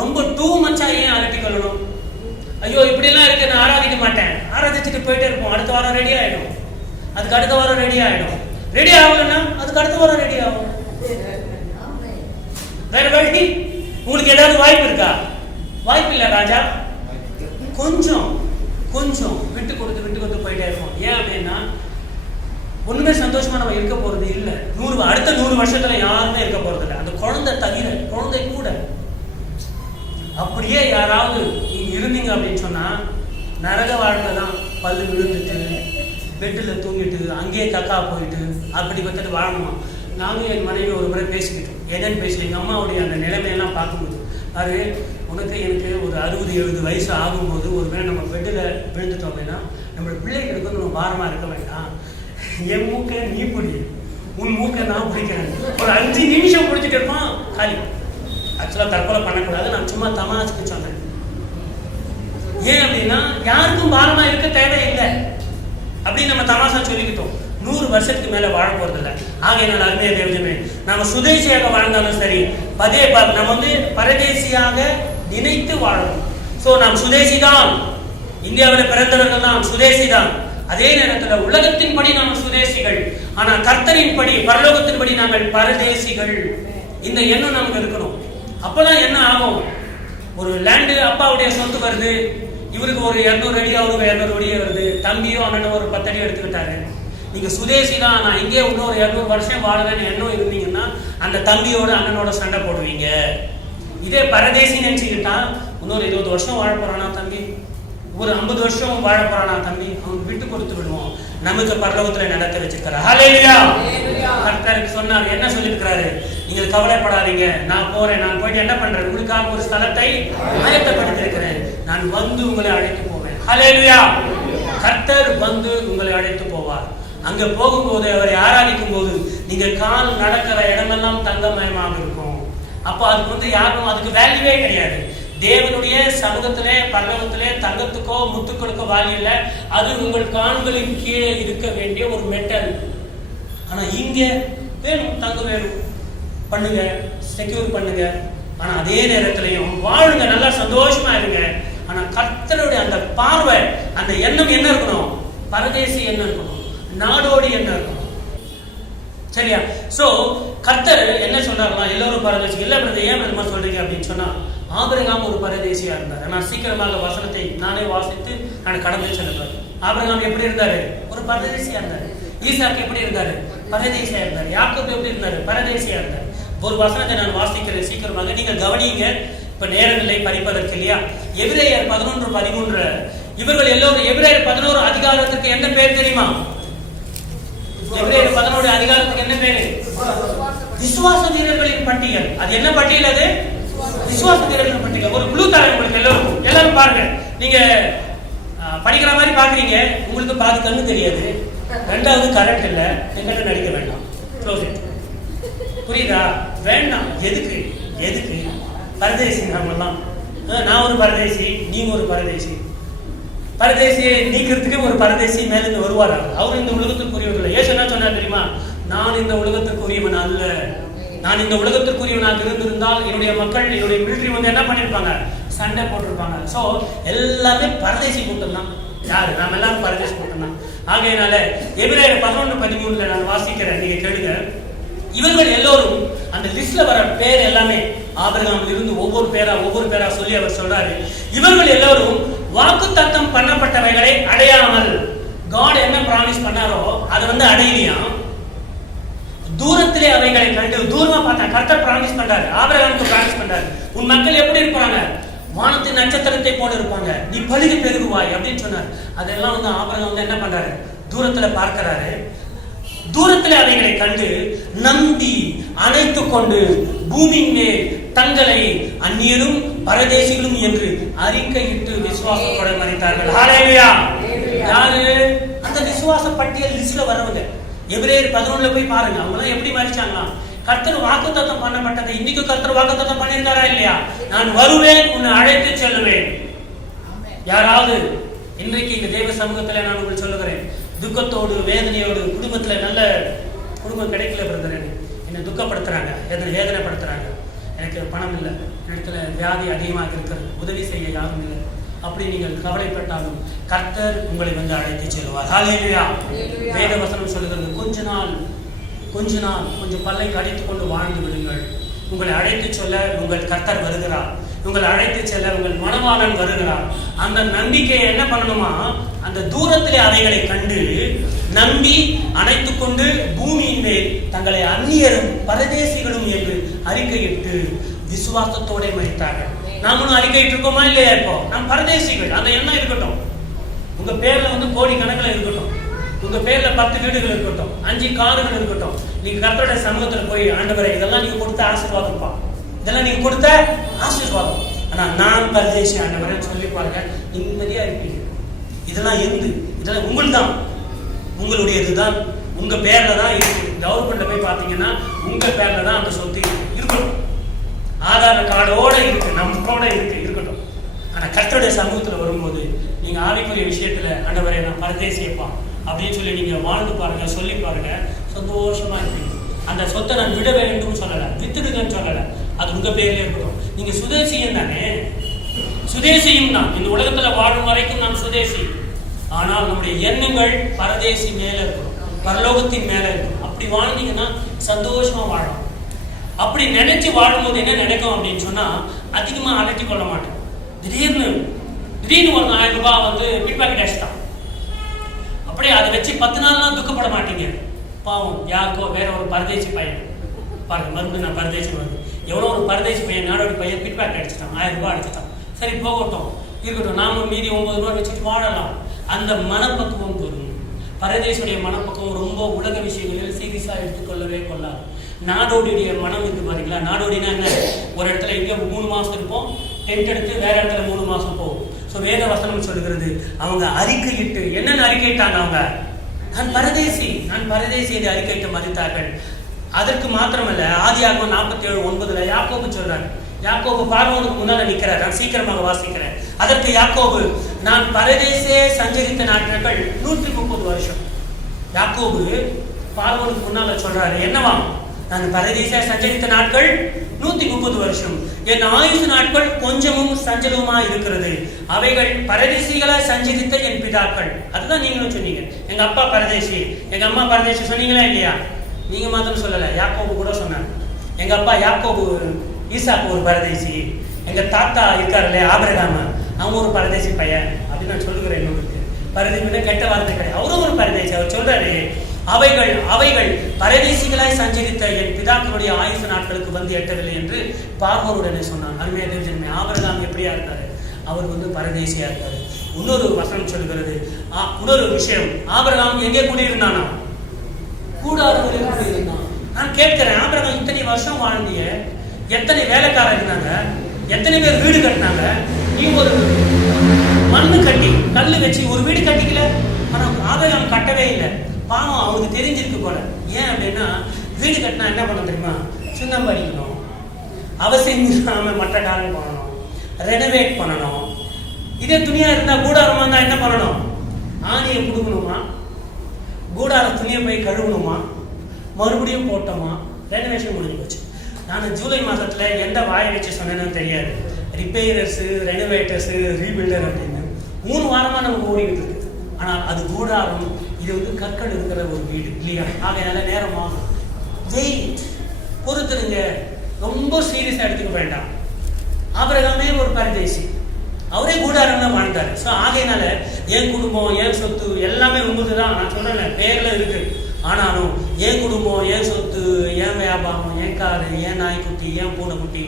ரொம்ப டூ மச்சா ஏன் அலட்டிக்கொள்ளணும்? ஐயோ இப்படி எல்லாம் இருக்கு, நான் ஆராதிக்க மாட்டேன், ஆராதிச்சுட்டு போயிட்டே இருப்போம். அடுத்த வாரம் ரெடி ஆயிடும், அதுக்கு அடுத்த வாரம் ரெடி ஆயிடும். ரெடி ஆகலன்னா அதுக்கு அடுத்த வாரம் ரெடி ஆகும். வேற வழி உங்களுக்கு ஏதாவது வாய்ப்பு இருக்கா? வாய்ப்பு இல்லை ராஜா. கொஞ்சம் விட்டு கொடுத்து போயிட்டே இருக்கும். ஏன் அப்படின்னா, ஒண்ணுமே சந்தோஷமா நம்ம இருக்க போறது இல்லை. அடுத்த 100 வருஷத்துல யாருமே இருக்க போறது இல்லை, அந்த குழந்தை தவிர. குழந்தை கூட அப்படியே யாராவது நீங்க இருந்தீங்க அப்படின்னு சொன்னா நரக வாழ்க்கை தான். பல்லு விழுந்துட்டு பெட்டுல தூங்கிட்டு அங்கேயே கக்கா போயிட்டு அப்படி வாழணுமா? நானும் என் மனைவி ஒரு முறை பேசிக்கிட்டோம். என்னன்னு பேசல, எங்க அம்மாவுடைய அந்த நிலைமையெல்லாம் பார்க்கும்போது அது உனக்கு எனக்கு ஒரு 60-70 வயசு ஆகும்போது ஒருவேளை நம்ம பெட்டில் விழுந்துட்டோம் அப்படின்னா நம்மளோட பிள்ளைகளுக்கு நம்ம பாரமாக இருக்க வேண்டாம். என் மூக்கை நீ பிடி, உன் மூக்கை நான் பிடிக்கிறேன், ஒரு 5 நிமிஷம் பிடிச்சிட்டு இருப்பான் காலி. ஆக்சுவலாக தற்கொலை பண்ணக்கூடாது, நான் சும்மா தமாசுக்கு சொன்னேன். ஏன் அப்படின்னா யாருக்கும் பாரமா இருக்க தேவையில்லை அப்படின்னு நம்ம தமாசா சொல்லிக்கிட்டோம். 100 வருஷத்துக்கு மேல வாழ போறதில்லை. ஆகையினால் அருமையா தேவஜமே, நம்ம சுதேசியாக வாழ்ந்தாலும் சரி, நம்ம வந்து பரதேசியாக நினைத்து வாழணும். சோ நாம் சுதேசி தான், இந்தியாவில் பிறந்தவர்கள் தான் சுதேசி தான். அதே நேரத்தில் உலகத்தின்படி நாம் சுதேசிகள், ஆனா கர்த்தரின்படி பரலோகத்தின்படி நாங்கள் பரதேசிகள். இந்த எண்ணம் நமக்கு இருக்கணும். அப்பதான் என்ன ஆகும், ஒரு லேண்டு அப்பாவுடைய சொத்து வருது, இவருக்கு ஒரு 200 அடி அவருக்கு 200 அடி வருது, தம்பியோ அண்ணனோ ஒரு 10 அடி எடுத்துக்கிட்டாரு. நீங்க சுதேசி தான், நான் இங்கே இன்னொரு 200 வருஷம் வாழவேன்னு எண்ணம் இருந்தீங்கன்னா அந்த தம்பியோட அண்ணனோட சண்டை போடுவீங்க. இதே பரதேசி நினைச்சுக்கிட்டா இன்னொரு 20 வருஷம் வாழ போறானா தம்பி, ஒரு 50 வருஷம் வாழ போறானா தம்பி, அவனுக்கு விட்டு கொடுத்து விடுவோம். நமக்கு பரலோகத்துல நடக்க வச்சிருக்காரு. ஹல்லேலூயா. கர்த்தருக்கு சொன்னார், என்ன சொல்லியிருக்கிறாரு, நீங்கள் கவலைப்படாதீங்க, நான் போறேன், நான் போயிட்டு என்ன பண்றேன், உங்களுக்காக ஒரு ஸ்தலத்தை ஆயத்தப்படுத்தியிருக்கிறேன், நான் வந்து உங்களை அழைத்து போவேன். ஹல்லேலூயா. கர்த்தர் வந்து உங்களை அழைத்து போவார். அங்க போகும்போது அவரை ஆராதிக்கும் போது நீங்க கால் நடக்கிற இடமெல்லாம் தங்கமயமாக இருக்கும். அப்போ அதுக்கு வந்து யாரும் அதுக்கு வேல்யூவே கிடையாது. தேவனுடைய சமூகத்திலே பரலோகத்திலே தங்கத்துக்கோ முத்துக்களுக்கோ வேல்யூ இல்லை. அது உங்கள் கால்களின் கீழே இருக்க வேண்டிய ஒரு மெட்டல். ஆனா இங்க வேணும், தங்க வேணும், பண்ணுங்க, செக்யூர் பண்ணுங்க. ஆனா அதே நேரத்திலையும் வாழுங்க, நல்லா சந்தோஷமா இருங்க. ஆனா கர்த்தருடைய அந்த பார்வை, அந்த எண்ணம் என்ன இருக்கணும், பரதேசி என்ன இருக்கணும், நாடோடி என்ன இருக்கணும். சரியா? சோ கர்த்தர் என்ன சொல்றாருன்னா, எல்லாரும் பரதேசி இல்ல பிரதர், ஏன் பிரதமர் சொல்றீங்க அப்படின்னு சொன்னா, ஆபிரகாம் ஒரு பரதேசியா இருந்தார். நான் சீக்கிரமாக வசனத்தை நானே வாசித்து நான் கடந்து செல்றேன். ஆபிரகாம் எப்படி இருந்தாரு, ஒரு பரதேசியா இருந்தாரு. ஈசாக்கு எப்படி இருந்தாரு, பரதேசியா இருந்தார். யாக்கோபு எப்படி இருந்தாரு, பரதேசியா இருந்தார். ஒரு வசனத்தை நான் வாசிக்கிறேன் சீக்கிரமாக, நீங்கள் கவனிங்க. இப்ப நேரமில்லை படிப்பதற்கு இல்லையா. எபிரேயர் 11:13. இவர்கள் எல்லோரும் எபிரேயர் 11 அதிகாரத்துக்கு என்ன பேர் தெரியுமா? எபிரேயர் 11 அதிகாரத்துக்கு என்ன பேரு? விசுவாச வீரர்களின் பட்டியல். அது என்ன பட்டியல்? அது விசுவாச வீரர்களின் பட்டியல். ஒரு குழு தரேன் உங்களுக்கு எல்லாருக்கும். எல்லாரும் பாருங்க, நீங்க படிக்கிற மாதிரி பாக்குறீங்க, உங்களுக்கு பாதி கண்ணு தெரியாது, ரெண்டாவது கரண்ட் இல்ல, எங்கிட்ட நடிக்க வேண்டாம், க்ளோஸ் இட். புரியுதா? வேண்டாம். எதுக்கு எதுக்கு பரதேசி நாமெல்லாம்? நான் ஒரு பரதேசி, நீ ஒரு பரதேசி. பரதேசியை நீக்கிறதுக்கு ஒரு பரதேசி மேல இருந்து வருவாரா? அவர் இந்த உலகத்திற்குரியவர்கள். ஏசு என்ன சொன்னார் தெரியுமா? நான் இந்த உலகத்திற்குரியவன் அல்ல. நான் இந்த உலகத்திற்குரியவனாக இருந்திருந்தால் என்னுடைய மக்கள், என்னுடைய மிலிட்டரி வந்து என்ன பண்ணிருப்பாங்க, சண்டை போட்டிருப்பாங்க. சோ எல்லாமே பரதேசி கூட்டம் தான். யாரு? நாம் எல்லாரும் பரதேசி கூட்டம் தான். ஆகையினால எபிரேயர் 11:13 நான் வாசிக்கிறேன், நீங்க கேளுங்க. இவர்கள் எல்லோரும் அந்த லிஸ்ட்ல வர பேர் எல்லாமே ஆபிரகாமில் இருந்து ஒவ்வொரு பேரா சொல்லி அவர் சொல்றாரு. இவர்கள் எல்லோரும் வாக்குத்தத்தம் பண்ணப்பட்டவைகளை அடையாமல், காட் என்ன பிராமிஸ் பண்ணாரோ அதை வந்து அடையலையாம். தூரத்திலே அவைகளை கண்டு, தூரமா பார்த்தா கர்த்தர் பிராமிஸ் பண்றாரு, ஆபிரகாமுக்கு பிராமிஸ் பண்றாரு, உன் மக்கள் எப்படி இருப்பாங்க, வானத்தின் நட்சத்திரத்தை போல இருப்பாங்க, நீ பழுகி பெருகுவாய் அப்படின்னு சொன்னார். அதெல்லாம் வந்து ஆபிரகாம் வந்து என்ன பண்றாரு, தூரத்துல பார்க்கிறாரு. தூரத்தில் அவைகளை கண்டு நம்பி அணைத்து கொண்டு பூமியின் மேல் தங்களை அந்நியரும் பரதேசிகளும் என்று அறிக்கையிட்டு விசுவாசப்பட மறித்தார்கள். ஹல்லேலூயா. யாரு அந்த விசுவாச பட்டியல் லிஸ்ட்ல வரவங்க? எபிரேயர் 11 போய் பாருங்க, அவங்க எல்லாம் எப்படி மறிச்சாங்களாம். கர்த்தர் வாக்குத்தத்தம் பண்ணப்பட்டது. இன்னைக்கு கர்த்தர் வாக்குத்தத்தம் பண்ணியிருந்தாரா இல்லையா? நான் வருவேன், உன்னை அழைத்து செல்லுவேன். யாராவது இன்றைக்கு இந்த தேவ சமூகத்துல நான் உங்களுக்கு சொல்லுகிறேன், துக்கத்தோடு வேதனையோடு குடும்பத்துல நல்ல குடும்பம் கிடைக்கல பிரதர், என்னை துக்கப்படுத்துறாங்க, வேதனைப்படுத்துறாங்க, எனக்கு பணம் இல்லை, இடத்துல வியாதி அதிகமாக இருக்கிறது, உதவி செய்ய யாரும் இல்லை, அப்படி நீங்கள் கவலைப்பட்டாலும் கர்த்தர் உங்களை வந்து அழைத்து செல்வார். ஹல்லேலூயா. வேத வசனம் சொல்லுகிறது, கொஞ்சம் பல்லை கடித்துக் கொண்டு வாழ்ந்து விடுங்கள், உங்களை அழைத்து சொல்ல உங்கள் கர்த்தர் வருகிறார், உங்களை அழைத்து செல்ல உங்கள் மணவாளன் வருகிறார். அந்த நம்பிக்கையை என்ன பண்ணணுமா, அந்த தூரத்திலே அவைகளை கண்டு நம்பி அணைத்துக் கொண்டு பூமியின் மேல் தங்களை அந்நியரும் பரதேசிகளும் என்று அறிக்கையிட்டு விசுவாசத்தோட மறித்தார்கள். நாமளும் அறிக்கையிட்டு இருக்கோமா இல்லையா? இப்போ நாம் பரதேசிகள். அந்த எண்ணம் இருக்கட்டும். உங்க பேர்ல வந்து கோடி கணக்கில் இருக்கட்டும், உங்க பேர்ல 10 வீடுகள் இருக்கட்டும், 5 கார்கள் இருக்கட்டும். நீங்க கர்த்தருடைய சமூகத்துல போய், ஆண்டவரே இதெல்லாம் நீங்க கொடுத்த ஆசீர்வாதம்ப்பா, இதெல்லாம் நீங்க கொடுத்த ஆசீர்வாதம். ஆனா நான் பரதேசி ஆண்டவரே சொல்லி பாருங்க, நிம்மதியா இருப்பீங்க. இதெல்லாம் எந்து, இதெல்லாம் உங்களுக்கு தான், உங்களுடையதுதான், உங்க பேர்ல தான் இருக்கு. கவர்மெண்ட்ல போய் பாத்தீங்கன்னா உங்க பேர்ல தான் அந்த சொத்து இருக்கணும், ஆதார் கார்டோட இருக்கு, நம்மளோட இருக்கட்டும். ஆனா கர்த்தருடைய சமூகத்துல வரும்போது நீங்க ஆவிக்குரிய விஷயத்துல ஆண்டவரே நான் பரதேசியப்பா அப்படின்னு சொல்லி நீங்க வாழ்ந்து பாருங்க, சொல்லி பாருங்க, சந்தோஷமா இருப்பீங்க. அந்த சொத்தை நான் விட வேண்டும் சொல்லல, வித்துடுங்கன்னு சொல்லல, அது உங்க பேர்ல இருக்கணும். நீங்க சுதேசியம் தானே, சுதேசியும் தான். இந்த உலகத்துல வாழும் வரைக்கும் நாம் சுதேசி. ஆனால் நம்முடைய எண்ணங்கள் பரதேசி மேல இருக்கணும், பரலோகத்தின் மேல இருக்கணும். அப்படி வாழ்ந்தீங்கன்னா சந்தோஷமா வாழலாம். அப்படி நினைச்சு வாழும்போது என்ன நடக்கும் அப்படின்னு சொன்னா, அதிகமா அலட்டி கொள்ள மாட்டோம். திடீர்னு ஒரு 1000 ரூபாய் வந்து பிட்பாக்கெட் அடிச்சிட்டான், அப்படியே அதை வச்சு 10 நாள்லாம் துக்கப்பட மாட்டீங்க. பாவம் யாருக்கோ வேற ஒரு பரதேசி பையன் பாருங்க, மறுபடியும் நான் பரதேசி வருது, எவ்வளோ ஒரு பரதேசி பையன் நாடோடி பையன் பிட்பாக்கெட் அடிச்சிட்டான், 1000 ரூபாய் அடிச்சிட்டான். சரி போகட்டும், இருக்கட்டும், நாம மீதி 9 ரூபாய் வச்சுட்டு வாழலாம். அந்த மனப்பக்குவம் வரும். பரதேசுடைய மனப்பக்குவம் ரொம்ப உலக விஷயங்களில் சீரியஸா எடுத்துக்கொள்ளவே கொள்ளாது. நாடோடியுடைய மனம் இருக்கு பாத்தீங்களா. நாடோடினா என்ன, ஒரு இடத்துல இங்க 3 மாசம் இருப்போம், டென்ட் எடுத்து வேற இடத்துல 3 மாசம் போகும். ஸோ வேத வசனம் சொல்லுகிறது, அவங்க அறிக்கையிட்டு என்னென்ன அறிக்கையிட்டாங்க, அவங்க நான் பரதேசி என்று அறிக்கையிட்டு மதித்தார்கள். அதற்கு மாத்திரமல்ல, ஆதியாகமம் 47:9 யாக்கோபு சொல்றாரு. யாக்கோபு பார்வோனுக்கு முன்னால நிற்கிறார். நான் சீக்கிரமாக வாசிக்கிறேன். அதற்கு யாக்கோபு, நான் பரதேசே சஞ்சரித்த நாட்கள் 130 வருஷம். யாக்கோபு பார்வோனுக்கு முன்னால சொல்றாரு, என்னவா, நான் பரதேசே சஞ்சரித்த நாட்கள் 130 வருஷம். என் ஆயுசு நாட்கள் கொஞ்சமும் சஞ்சலமா இருக்கிறது. அவைகள் பரதேசிகளாய் சஞ்சரித்த என் பிதாக்கள். அதுதான் நீங்களும் சொன்னீங்க, எங்க அப்பா பரதேசி, எங்க அம்மா பரதேசி சொன்னீங்களா இல்லையா? நீங்க மாத்திரம் சொல்லல, யாக்கோபு கூட சொன்னார். எங்க அப்பா யாக்கோபு, ஈசாக்கு ஒரு பரதேசி, எங்க தாத்தா இருக்காரு இல்லையா ஆபிரகாம், அவன் ஒரு பரதேசி பையன் அப்படின்னு நான் சொல்லுகிறேன். என்னோட பரதேசி கெட்ட வார்த்தை கிடையாது, அவரும் ஒரு பரதேசி. அவர் சொல்றாரு, அவைகள் பரதேசிகளாய் சஞ்சரித்த என் பிதாக்களுடைய ஆயுசு நாட்களுக்கு வந்து எட்டவில்லை என்று பார்வோருடனே சொன்னான். அருமையா தெரிஞ்சுமே, ஆபிரகாம் எப்படியா இருக்காரு, அவர் வந்து பரதேசியா இருக்காரு. இன்னொரு வசனம் சொல்கிறது, இன்னொரு விஷயம், ஆபிரகாம் எங்கே கூடியிருந்தானா, கூடாரங்களில் கூடியிருந்தான். நான் கேட்கிறேன், ஆபிரகாம் இத்தனை வருஷம் வாழ்ந்திய, எத்தனை வேலைக்காரர் இருந்தாங்க, எத்தனை பேர் வீடு கட்டினாங்க, நீ ஒரு மண்ணு கட்டி கல்லு வச்சு ஒரு வீடு கட்டிக்கல. ஆனா ஆபிரகாம் கட்டவே இல்லை. பாவம் அவனுக்கு தெரிஞ்சிருக்கு போல. ஏன் அப்படின்னா, வீடு கட்டினா என்ன பண்ண தெரியுமா, சுண்ணாம்பு அடிக்கணும், அவசியம் இல்லாம மற்ற காலம் பண்ணணும், ரெனோவேட் பண்ணணும். இதே துணியா இருந்தா, கூடாரமா இருந்தா என்ன பண்ணணும், ஆணியை கொடுக்கணுமா, கூடார துணியை போய் கழுவணுமா, மறுபடியும் போட்டோமா, ரெனோவேஷன் முடிஞ்சு போச்சு. நான் ஜூலை மாதத்துல எந்த வாயை வச்சு சொன்னேன்னு தெரியாது, ரிப்பேரர்ஸ், ரெனோவேட்டர்ஸ், ரீபில்டர் அப்படின்னு 3 வாரமா நமக்கு ஓடிக்கிட்டு இருக்கு. ஆனால் அது கூடாரம், இது வந்து கற்கள் இருக்கிற ஒரு வீடு இல்லையா? ஆகையால நேரமாகும், வெயிட், பொறுத்துருங்க, ரொம்ப சீரியஸா எடுத்துக்க வேண்டாம். ஆபிரகாமே ஒரு பரதேசி, அவரே கூடாரம் தான் வாழ்ந்தாரு. ஸோ ஆகையினால என் குடும்பம், என் சொத்து எல்லாமே உங்களுக்கு தான். நான் சொல்றேன், பேர்ல இருக்கு. ஆனாலும் என் குடும்பம், என் சொத்து, என் வியாபாரம், என் காரு, என் நாய்க்குட்டி, என் பூனைக்குட்டி,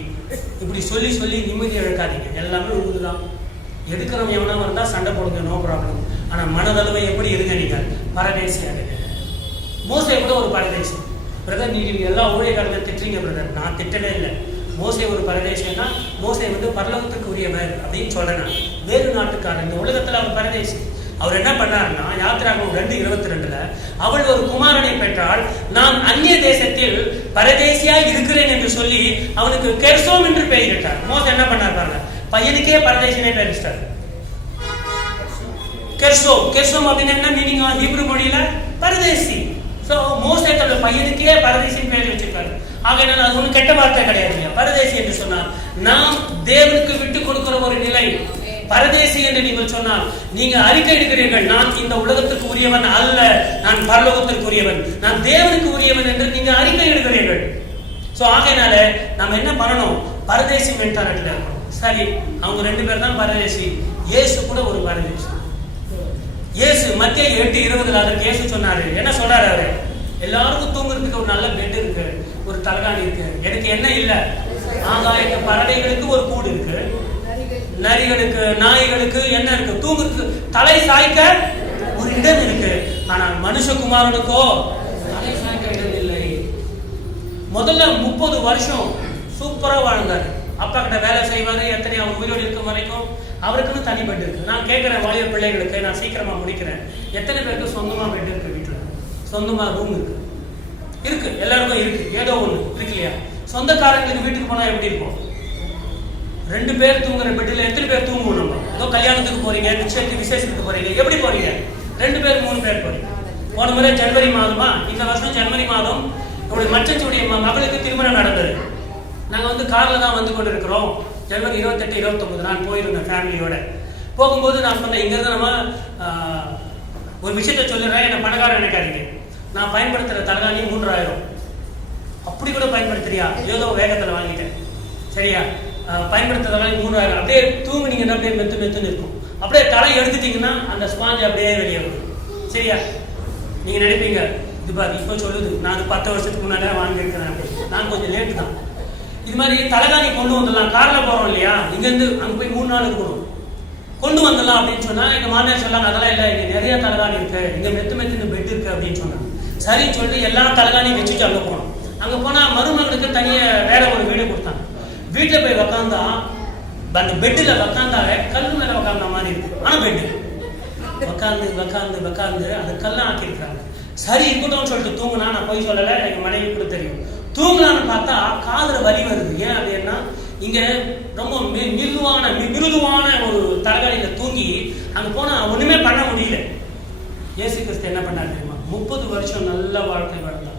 இப்படி சொல்லி சொல்லி நிம்மதி இழக்காதீங்க. எல்லாமே உங்களுக்கு தான். எடுக்கிறவங்க எவனா இருந்தா சண்டை போடுங்க, நோ ப்ராப்ளம். ஆனா மனதளவை எப்படி இருங்க, நீங்கள் பரதேசியாக. மோசே கூட ஒரு பரதேசி. பிரதர், நீங்க எல்லா ஊழியக்காரங்க திட்டுறீங்க பிரதர், நான் திட்டவே இல்லை. மோசே ஒரு பரதேசின்னா, மோசே வந்து பரலோகத்துக்கு உரியவர் அப்படின்னு சொல்றேன். வேறு நாட்டுக்காரர், இந்த உலகத்துல அவர் பரதேசி. அவர் என்ன பண்ணாருன்னா, யாத்திராகமம் 2:22 அவள் ஒரு குமாரனை பெற்றால், நான் அந்நிய தேசத்தில் பரதேசியா இருக்கிறேன் என்று சொல்லி அவனுக்கு கெர்சோம் என்று பெயரிட்டார். மோசே என்ன பண்ணார் பாருங்க, பையனுக்கே பரதேசினே பெயரிட்டார். கெர்சோம் அப்படின்னு என்ன மீனிங், ஹீப்ரு மொழியில பரதேசி. சோ மோசே தன்னோட பையனுக்கே பரதேசின் பெயர் வச்சிருக்காரு. ஆகையினால் அது ஒன்றும் கெட்ட வார்த்தை கிடையாது. பரதேசி என்று சொன்னால் நாம் தேவனுக்கு விட்டு கொடுக்கிற ஒரு நிலை. பரதேசி என்று நீங்கள் சொன்னால் நீங்க அறிக்கை எடுக்கிறீர்கள், நான் இந்த உலகத்திற்கு உரியவன் அல்ல, நான் பரலோகத்திற்கு உரியவன், நான் தேவனுக்கு உரியவன் என்று நீங்க அறிக்கை எடுக்கிறீர்கள். சோ ஆகையினால நம்ம என்ன பண்ணணும், பரதேசி மென்டாலிட்டியில இருக்கணும். சரி, அவங்க 2 பேர் தான் பரதேசி. இயேசு கூட ஒரு பரதேசி. இயேசு மத்திய 8:20 அதற்கு இயேசு சொன்னாரு, என்ன சொல்றாரு அவரு, எல்லாருக்கும் தூங்குறதுக்கு ஒரு நல்ல பெட் இருக்கு, ஒரு தலகாணி இருக்கு, எனக்கு என்ன இல்ல, ஆகாய பறவைகளுக்கு ஒரு கூடு இருக்கு, நரிகளுக்கு, நாய்களுக்கு என்ன இருக்கு, தூங்குறதுக்கு தலை சாய்க்க ஒரு இடம் இருக்கு. ஆனால் மனுஷகுமாரனுக்கோ தலை சாய்க்க இடம் இல்லை. முதல்ல 30 வருஷம் சூப்பரா வாழ்ந்தாரு. அப்பா கிட்ட வேலை செய்வாரு, எத்தனை அவர் உயிரோடு இருக்கும் வரைக்கும் அவருக்குன்னு தனி பெட் இருக்கு. நான் கேட்கிறேன் வாலிப பிள்ளைகளுக்கு, நான் சீக்கிரமா முடிக்கிறேன், எத்தனை பேருக்கு சொந்தமா பெட் இருக்கு? வீட்டுல சொந்தமா ரூம் இருக்கு? இருக்கு, எல்லாருக்கும் இருக்கு, ஏதோ ஒண்ணு இருக்கு இல்லையா? சொந்தக்காரங்களுக்கு வீட்டுக்கு போனா எப்படி இருக்கும்? 2 பேர் தூங்குற பெட்டில் எத்தனை பேர் தூங்குவோம்? நம்ம ஏதோ கல்யாணத்துக்கு போறீங்க, நிச்சயத்துக்கு விசேஷத்துக்கு போறீங்க, எப்படி போறீங்க? 2 பேர் 3 பேர் போறீங்க. போன முறை ஜனவரி மாதமா, இந்த வருஷம் ஜனவரி மாதம் என்னுடைய மச்சனுடைய மகளுக்கு திருமணம் நடந்தது. நாங்க வந்து கார்ல தான் வந்து கொண்டு இருக்கிறோம். ஜனவரி 28, 29 நான் போயிருந்தேன் ஃபேமிலியோட. போகும்போது நான் சொன்னேன், இங்க இருந்து நம்ம ஒரு விஷயத்த சொல்லிடுறேன், என்ன பணக்காரன் நினைக்காதீங்க. நான் பயன்படுத்துற தலகாணி 3000. அப்படி கூட பயன்படுத்துறியா? ஏதோ வேகத்துல வாங்கிட்டேன், சரியா? பயன்படுத்துறதெல்லாம் 3000. அப்படியே தூங்குனீங்கன்னா அப்படியே மெத்துன்னு இருக்கும். அப்படியே தலை எடுத்துட்டீங்கன்னா அந்த ஸ்பாஞ்ச் அப்படியே வெளியே வரும், சரியா? நீங்க நினைப்பீங்க, இது பாரு இப்போ சொல்லுது, நான் 10 வருஷத்துக்கு முன்னாடி வாங்கியிருக்கிறேன். நான் கொஞ்சம் லேட்டு தான். இது மாதிரி தலகாணி கொண்டு வந்துடலாம். கார்ல போறோம் இல்லையா, இங்க இருந்து அங்க போய் 3 நாள் இருக்கணும், கொண்டு வந்துடலாம் அப்படின்னு சொன்னா எங்க மாமியார் சொல்லாங்க, அதெல்லாம் இல்லை, இங்க நிறைய தலகாணி இருக்கு, இங்க மெத்து பெட் இருக்கு அப்படின்னு சொன்னாங்க. சரின்னு சொல்லிட்டு எல்லா தலகாணியும் வச்சுட்டு அங்க போனோம். அங்க போனா மருமகளுக்கு தனிய வேற ஒரு வீடு கொடுத்தாங்க. வீட்டுல போய் உக்காந்தா அந்த பெட்டுல உக்காந்தாவே கல்லு மேல உக்காந்த மாதிரி இருக்கு. ஆனா பெட்டு உக்காந்து அந்த கல்லாம் ஆக்கியிருக்கிறாங்க. சரி இருக்கட்டும் சொல்லிட்டு தூங்குனா, நான் போய் சொல்லல, எங்க மனைவி கூட தெரியும். தூங்கலான்னு பார்த்தா காதுல வலி வருது. ஏன் அப்படின்னா இங்க ரொம்ப மிருதுவான ஒரு தலகாணியில தூங்கி அங்க போனா ஒண்ணுமே பண்ண முடியல. இயேசு கிறிஸ்து என்ன பண்ணாரு தெரியுமா? 30 வருஷம் நல்ல வாழ்க்கை வாழ்ந்தார்.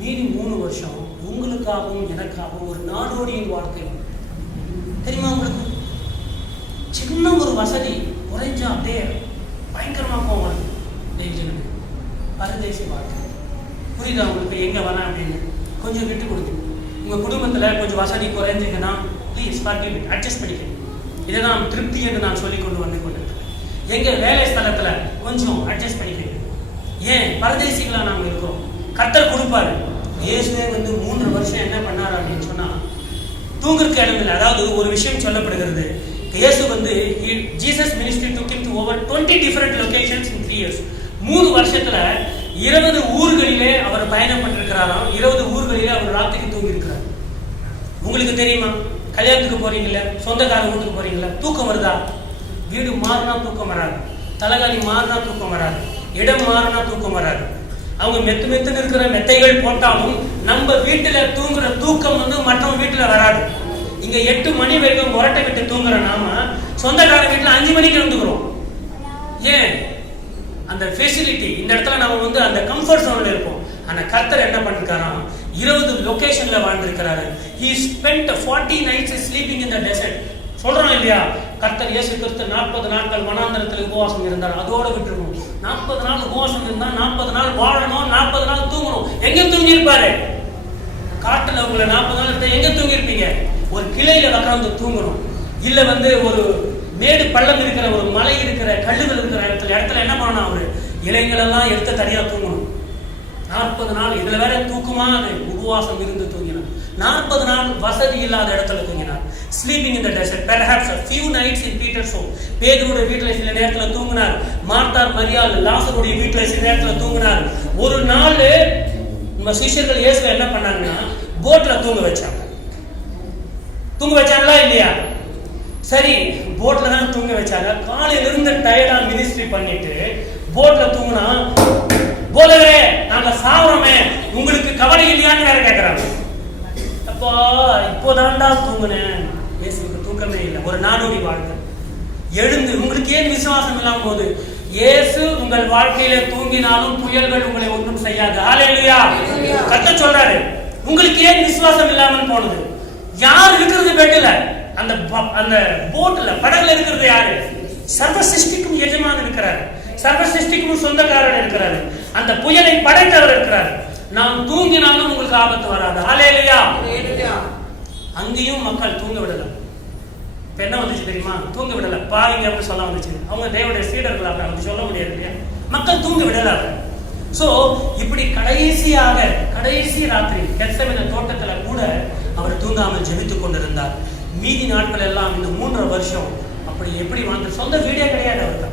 மீதி 3 வருஷம் உங்களுக்காகவும் எனக்காகவும் ஒரு நாடோடியின் வாழ்க்கை தெரியுமா உங்களுக்கு? சின்ன ஒரு வசதி குறைஞ்சா அப்படியே பயங்கரமா போவாங்க. பரதேசி வாழ்க்கை புரியுதா உங்களுக்கு? எங்க வரேன் அப்படின்னு கொஞ்சம் விட்டு கொடுங்க. உங்க குடும்பத்துல கொஞ்சம் வசதி குறைஞ்சிங்கன்னா ப்ளீஸ் அட்ஜஸ்ட் பண்ணிக்கணும். இதை நான் திருப்தி என்று நான் சொல்லி கொண்டு கொண்டிருக்கேன். எங்க வேலை ஸ்தலத்துல கொஞ்சம் அட்ஜஸ்ட் பண்ணிக்கணும். ஏன் பரதேசிகளா நாங்க இருக்கோம்? கர்த்தர் கொடுப்பாரு. இயேசுவே வந்து 3 வருஷம் என்ன பண்ணாரு அப்படின்னு சொன்னா தூங்குறதுக்கு இடம் இல்லை. அதாவது ஒரு விஷயம் சொல்லப்படுகிறது, இயேசு வந்து Jesus ministry took him to over 20 different locations in 3 years. 3 வருஷத்துல 20 ஊர்களிலே அவர் பயணம் பண்ணிருக்கிறாராம். 20 ஊர்களிலே அவர் ராத்திரிக்கு தூங்கி இருக்கிறார். உங்களுக்கு தெரியுமா? கல்யாணத்துக்கு போறீங்கல்ல, சொந்தக்கார வீட்டுக்கு போறீங்களா, தூக்கம் வருதா? வீடு மாறினா தூக்கம் வராது, தலகாணி மாறினா தூக்கம் வராது, இடம் மாறினா தூக்கம் வராது. அவங்க மெத்துன்னு இருக்கிற மெத்தைகள் போட்டாலும் நம்ம வீட்டுல தூங்குற தூக்கம் வந்து மற்றவங்க வீட்டுல வராது. இங்க 8 மணி வரைக்கும் உரட்டை விட்டு தூங்குற நாம சொந்தக்கார வீட்டுல 5 மணிக்கு எழுந்துக்கிறோம். ஏன்? அந்த ஃபெசிலிட்டி, இந்த இடத்துல நம்ம வந்து அந்த கம்ஃபர்ட் ஜோன்ல இருப்போம். ஆனா கர்த்தர் என்ன பண்ணிருக்காராம்? 20 லொகேஷன்ல வாழ்ந்திருக்கிறாரு. He spent 40 nights sleeping in the desert. சொல்றோம் இல்லையா? கர்த்தர் இயேசு கிறிஸ்து 40 நாட்கள் வனாந்தரத்தில் உபவாசம் இருந்தார். அதோட விட்டுருவோம். 40 நாள் உபவாசம் இருந்தா 40 நாள் வாழணும், 40 நாள் தூங்கணும். எங்க தூங்கி இருப்பாரு? காட்டுல உங்களை 40 நாள் எங்க தூங்கி இருப்பீங்க? ஒரு கிளையில உட்கார்ந்து தூங்கணும், இல்ல வந்து ஒரு மேடு பள்ளம் இருக்கிற ஒரு மலை இருக்கிற கல்லுகள் இருக்கிற இடத்துல என்ன பண்ணணும்? அவரு இலைகள் எல்லாம் எடுத்து தனியா தூங்கணும். 40 நாள் இதுல வேற தூக்கமான உபவாசம் இருந்து தூங்கினார். 40 நாள் வசதி இல்லாத இடத்துல தூங்கினார். Sleeping in the desert, perhaps a few nights in Peter's home. பேதுருடைய வீட்டுல சில நேரத்துல தூங்கினார். மார்த்தார், மரியாள், லாசருடைய வீட்டுல சில நேரத்துல தூங்கினார். ஒரு நாள் நம்ம சிஷ்யர்கள் இயேசுவை என்ன பண்ணாங்கன்னா போட்ல தூங்க வச்சாங்களா இல்லையா? சரி, போட்ல தான் தூங்க வச்சாங்க. காலையில இருந்து டயர்டா மினிஸ்ட்ரி பண்ணிட்டு போட்ல தூங்கினா, போலவே நாங்க சாவறோமே, உங்களுக்கு கவலை இல்லையான்னு வேற கேட்கறாங்க. அப்பா இப்போதான்டா தூங்குனேன். இயேசுக்கு தூக்கமே இல்லை. ஒரு நாடோடி வாழ்க்கை. எழுந்து உங்களுக்கு ஏன் விசுவாசம் இல்லாம போகுது? இயேசு உங்கள் வாழ்க்கையில தூங்கினாலும் புயல்கள் உங்களை ஒன்றும் செய்யாது. ஹல்லேலூயா. கர்த்தர் சொல்றாரு, உங்களுக்கு ஏன் விசுவாசம் இல்லாமல் போனது? யார் இருக்கிறது பெட்ல? அந்த போட்ல படகுல இருக்கிறது யாரு? சர்வ சிருஷ்டிக்கும் எஜமான் இருக்கிறார். சர்வ சிருஷ்டிக்கும் சொந்தக்காரர் இருக்கிறார். அந்த புயலை படைத்தவர் இருக்கிறார். நாம் தூங்கினாலும் உங்களுக்கு ஆபத்து வராது. ஹல்லேலூயா. அங்கேயும் மக்கள் தூங்க விடல. இப்ப என்ன வந்துச்சு தெரியுமா? தூங்க விடல பாருங்க அப்படி சொல்ல வந்துச்சு. அவங்க தேவனுடைய சீடர்கள் அப்படி சொல்ல முடியாது இல்லையா? மக்கள் தூங்க விடல. சோ இப்படி கடைசி ராத்திரி கெத்செமனே தோட்டத்துல கூட அவர் தூங்காமல் ஜெபித்துக் கொண்டிருந்தார். மீதி நாட்கள் எல்லாம் இந்த 3.5 வருஷம் அப்படி எப்படி வாழ்ந்து, சொந்த வீடே கிடையாது அவருக்கு.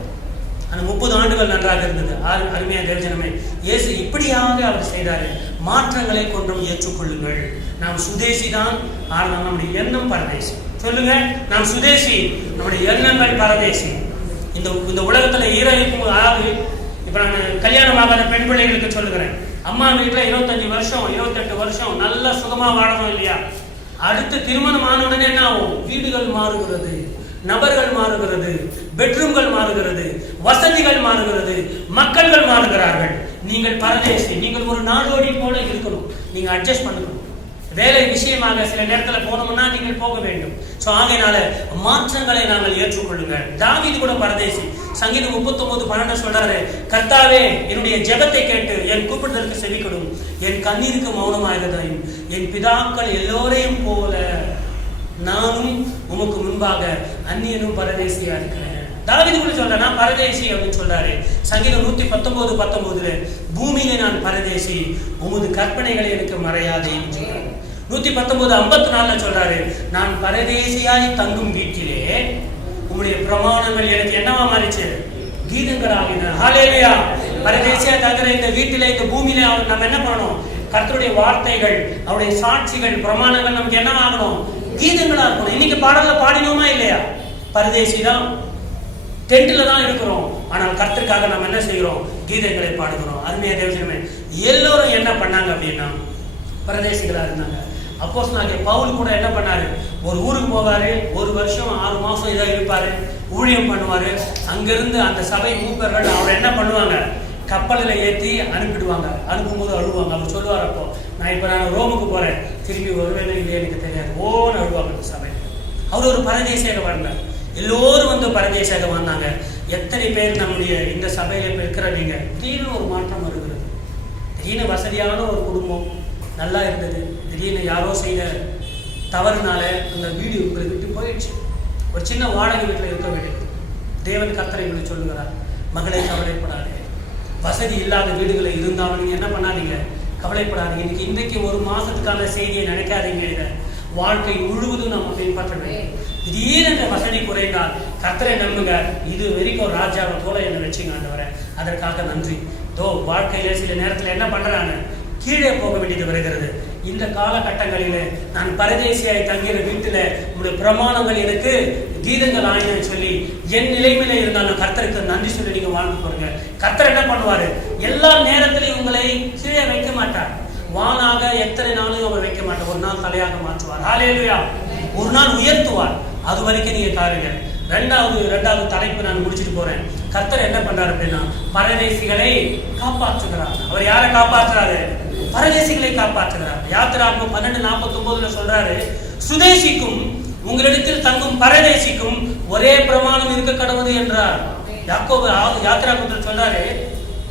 அந்த 30 ஆண்டுகள் நன்றாக இருந்தது. அருமையா தேவஜனமே, இயேசு இப்படியாக அவர் செய்தாரு. மாற்றங்களை கொண்டும் ஏற்றுக்கொள்ளுங்கள். நாம் சுதேசி தான், ஆனால் நம்முடைய எண்ணம் பரதேசி. சொல்லுங்க, நாம் சுதேசி, நம்முடைய எண்ணங்கள் பரதேசி. இந்த உலகத்துல ஈரழிக்கும். அதாவது இப்ப நான் கல்யாணம் ஆகாத பெண் பிள்ளைகளுக்கு சொல்லுகிறேன், அம்மா வீட்டுல 25 வருஷம் 28 வருஷம் நல்ல சுகமா வாழணும் இல்லையா? அடுத்து திருமணம் ஆன உடனே என்ன ஆகும்? வீடுகள் மாறுகிறது, நபர்கள் மாறுகிறது, பெட்ரூம்கள் மாறுகிறது, வசதிகள் மாறுகிறது, மக்கள்கள் மாறுகிறார்கள். நீங்கள் பரதேசி, நீங்கள் ஒரு நாடோடி போல இருக்கணும். நீங்க அட்ஜஸ்ட் பண்ணணும். வேலை விஷயமாக சில நேரத்தில் போனோம்னா நீங்கள் போக வேண்டும். சோ ஆகையினால மாற்றங்களை நாங்கள் ஏற்றுக்கொள்ளுங்க. தாவீது கூட பரதேசி. சங்கீதம் 39:12 சொல்றாரு, கர்த்தாவே என்னுடைய ஜெபத்தை கேட்டு என் கூப்பிடுதலுக்கு செவிக்கொடும், என் கண்ணீருக்கு மௌனமாகிறதையும், என் பிதாக்கள் எல்லோரையும் போல நானும் உமக்கு முன்பாக அந்நியனும் பரதேசியா இருக்கிறேன். தாவீது கூட சொல்றாரு, நான் பரதேசி அப்படின்னு சொல்றாரு. சங்கீதம் 119:19 பூமியிலே நான் பரதேசி, உமது கற்பனைகளை எனக்கு மறையாதே. 119:54 சொல்றாரு, நான் பரதேசியாய் தங்கும் வீட்டிலே உம்முடைய பிரமாணங்கள் எனக்கு என்னவா மாறிச்சு? கீதங்களாகின. ஹல்லேலூயா. பரதேசியா தங்குற இந்த வீட்டிலே, இந்த பூமியில நம்ம என்ன பண்ணணும்? கர்த்தருடைய வார்த்தைகள், அவருடைய சாட்சிகள், பிரமாணங்கள் நமக்கு என்ன ஆகணும்? கீதங்களா இருக்கணும். இன்னைக்கு பாடல்ல பாடினோமா இல்லையா? பரதேசி தான், டென்ட்ல தான் இருக்கிறோம். ஆனால் கர்த்தருக்காக நம்ம என்ன செய்கிறோம்? கீதங்களை பாடுகிறோம். அருமையா தேவஜனமே, எல்லோரும் என்ன பண்ணாங்க அப்படின்னா பரதேசிகளா இருந்தாங்க. அப்போஸ்தலனாகிய பவுல் கூட என்ன பண்ணாரு? ஒரு ஊருக்கு போவாரு, 1 வருஷம் 6 மாசம் இதாக இருப்பாரு, ஊழியம் பண்ணுவாரு. அங்கிருந்து அந்த சபை மூப்பர்கள் அவரை என்ன பண்ணுவாங்க? கப்பலில் ஏற்றி அனுப்பிடுவாங்க. அனுப்பும்போது அழுவாங்க. அவர் சொல்லுவார், அப்போ நான் ரோமுக்கு போறேன், திரும்பி வருவேன்னு இல்லையே எனக்கு தெரியாது, ஓன்னு அழுவாங்க அந்த சபை. அவர் ஒரு பரதேசியாக வாழ்ந்தார். எல்லோரும் வந்து பரதேசியாக வந்தாங்க. எத்தனை பேர் நம்முடைய இந்த சபையில இப்ப இருக்கிற நீங்க திடீர்னு ஒரு மாற்றம் வருகிறது. திடீர்னு வசதியான ஒரு குடும்பம் நல்லா இருந்தது, திடீர்னு யாரோ செய்த தவறுனால அந்த வீடு உங்களை விட்டு போயிடுச்சு. ஒரு சின்ன வாடகை வீட்டில் இருக்க வேண்டியது. தேவன் கர்த்தரை சொல்லுகிறார், மகளை கவலைப்படாதே. வசதி இல்லாத வீடுகளை இருந்தாலும் நீங்க என்ன பண்ணாதீங்க? கவலைப்படாதீங்க. இன்றைக்கு 1 மாசத்துக்கான செய்தியை நினைக்காதீங்க. இதை வாழ்க்கை முழுவதும் நம்ம பின்பற்ற வேண்டும். திடீரென்ற வசதி குறைந்தால் கர்த்தரை நம்புங்க. இது வரைக்கும் ராஜாவை போல என்னை வச்சுங்க ஆண்டவரே, அதற்காக நன்றி. வாழ்க்கையில சில நேரத்தில் என்ன பண்றாங்க? கீழே போக வேண்டியது வருகிறது. இந்த காலகட்டங்களிலே நான் பரதேசியாய் தங்கிற வீட்டுல உங்களுடைய பிரமாணங்கள் எனக்கு கீதங்கள் ஆயின்னு சொல்லி என் நிலைமையில இருந்தாலும் கர்த்தருக்கு நன்றி சொல்லி நீங்க வாழ்ந்து போறீங்க. கர்த்தர் என்ன பண்ணுவாரு? எல்லா நேரத்திலையும் உங்களை கீழே வைக்க மாட்டார். வானாக எத்தனை நாளும் அவர் வைக்க மாட்டார். ஒரு நாள் தலையாக மாற்றுவார். ஹல்லேலூயா. ஒரு நாள் உயர்த்துவார். அது வரைக்கும் நீங்க காருங்க. ரெண்டாவது தலைப்பு நான் முடிச்சுட்டு போறேன். கர்த்தர் என்ன பண்றாரு அப்படின்னா பரதேசிகளை காப்பாற்றுகிறார். அவர் யாரை காப்பாற்றுறாரு? பரதேசிகளை காப்பாற்றுகிறார். யாத்திராகமம் 12:49 சொல்றாரு, சுதேசிக்கும் உங்களிடத்தில் தங்கும் பரதேசிக்கும் ஒரே பிரமாணம் இருக்க கடவுது என்றார். யாக்கோபு யாத்திராகமத்தில் சொல்றாரு,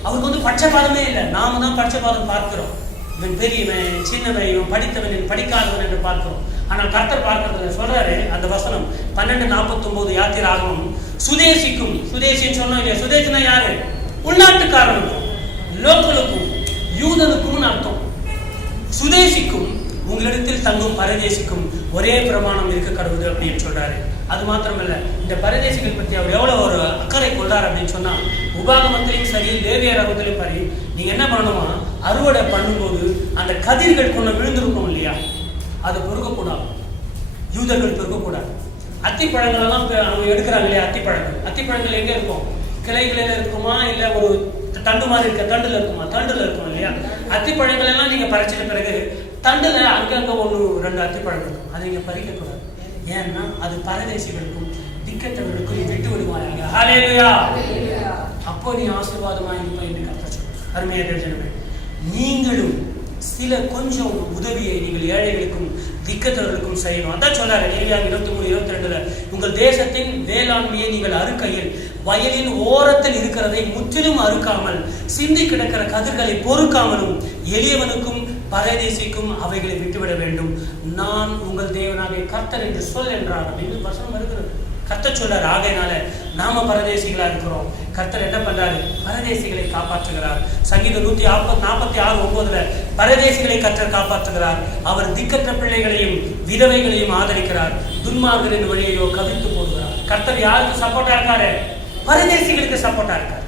அவருக்கு வந்து பட்சபாதமே இல்லை. நாம தான் பட்சபாதம் பார்க்கிறோம். இவன் பெரியவன், சின்னவன், இவன் படித்தவன், படிக்காதவன் என்று பார்க்கிறோம். ஆனால் கர்த்தர் பார்க்கறது சொல்றாரு, அந்த வசனம் 12:49 யாத்திராகமம், சுதேசிக்கும். சுதேசின்னு சொன்னோம் இல்லையா? சுதேசினா யாரு? உள்நாட்டுக்காரனுக்கும் லோக்கலுக்கும் யூதனுக்கும் அர்த்தம். சுதேசிக்கும் உங்களிடத்தில் தங்கும் பரதேசிக்கும் ஒரே பிரமாணம் இருக்க கடவுது அப்படின்னு சொல்றாரு. அது மாத்திரமல்ல, இந்த பரதேசிகள் பற்றி அவர் எவ்வளவு ஒரு அக்கறை கொள்றாரு அப்படின்னு சொன்னா, உபாகமத்திலையும் சரி, லேவியராகமத்திலையும் சரி, நீங்க என்ன பண்ணணுமா? அறுவடை பண்ணும்போது அந்த கதிர்கள் கொண்டு விழுந்திருக்கும் இல்லையா, அதை பொறுக்கக்கூடாது. யூதர்கள் பொறுக்கக்கூடாது. அத்திப்பழங்கள் எல்லாம் அவங்க எடுக்கிறாங்க இல்லையா? அத்திப்பழங்கள் எங்க இருக்கும்? கிளைகளில இருக்குமா, இல்ல ஒரு தண்டு மாதிரி இருக்க தண்டுல இருக்குமா? தண்டுல இருக்கும் இல்லையா? அத்திப்பழங்கள் எல்லாம் நீங்க பறிச்சிட்ட பிறகு தண்டுல அங்கங்க 1-2 அத்திப்பழங்கள் இருக்கும். அதை நீங்க பறிக்க கூடாது. ஏன்னா அது பரதேசிகளுக்கும் திக்கற்றவர்களுக்கும் விட்டு விடுவாங்க. ஹல்லேலூயா. அப்போ நீ ஆசீர்வாதமா இருப்ப என்று கர்த்தர் சொல்றார். அருமையா தெரிஞ்சவங்க, நீங்களும் சில கொஞ்சம் உதவியை நீங்கள் ஏழைகளுக்கும் திக்கற்றவர்களுக்கும் செய்யணும். அதான் சொல்றாரு லேவியாகமம் 23:22, உங்கள் தேசத்தின் வேளாண்மையை நீங்கள் அறுக்கையில் வயலின் ஓரத்தில் இருக்கிறதை முற்றிலும் அறுக்காமல் சிந்தி கிடக்கிற கதிர்களை பொறுக்காமலும் எளியவனுக்கும் பரதேசிக்கும் அவைகளை விட்டுவிட வேண்டும். நான் உங்கள் தேவனாகிய கர்த்தர் என்று சொல் என்றார் அப்படின்னு வசனம் இருக்கிறது. கர்த்தர் சொல்றாரு. ஆகையினால நாம பரதேசிகளா இருக்கிறோம். கர்த்தர் என்ன பண்றாரு? பரதேசிகளை காப்பாற்றுகிறார். சங்கீதம் 146:9 பரதேசிகளை கர்த்தர் காப்பாற்றுகிறார். அவர் திக்கற்ற பிள்ளைகளையும் விதவைகளையும் ஆதரிக்கிறார். துன்மார்கரின் வழியையோ கவிழ்த்து போடுகிறார். கர்த்தர் யாருக்கு சப்போர்ட்டா இருக்காரு? பரதேசிகளுக்கு சப்போர்ட்டா இருக்காரு.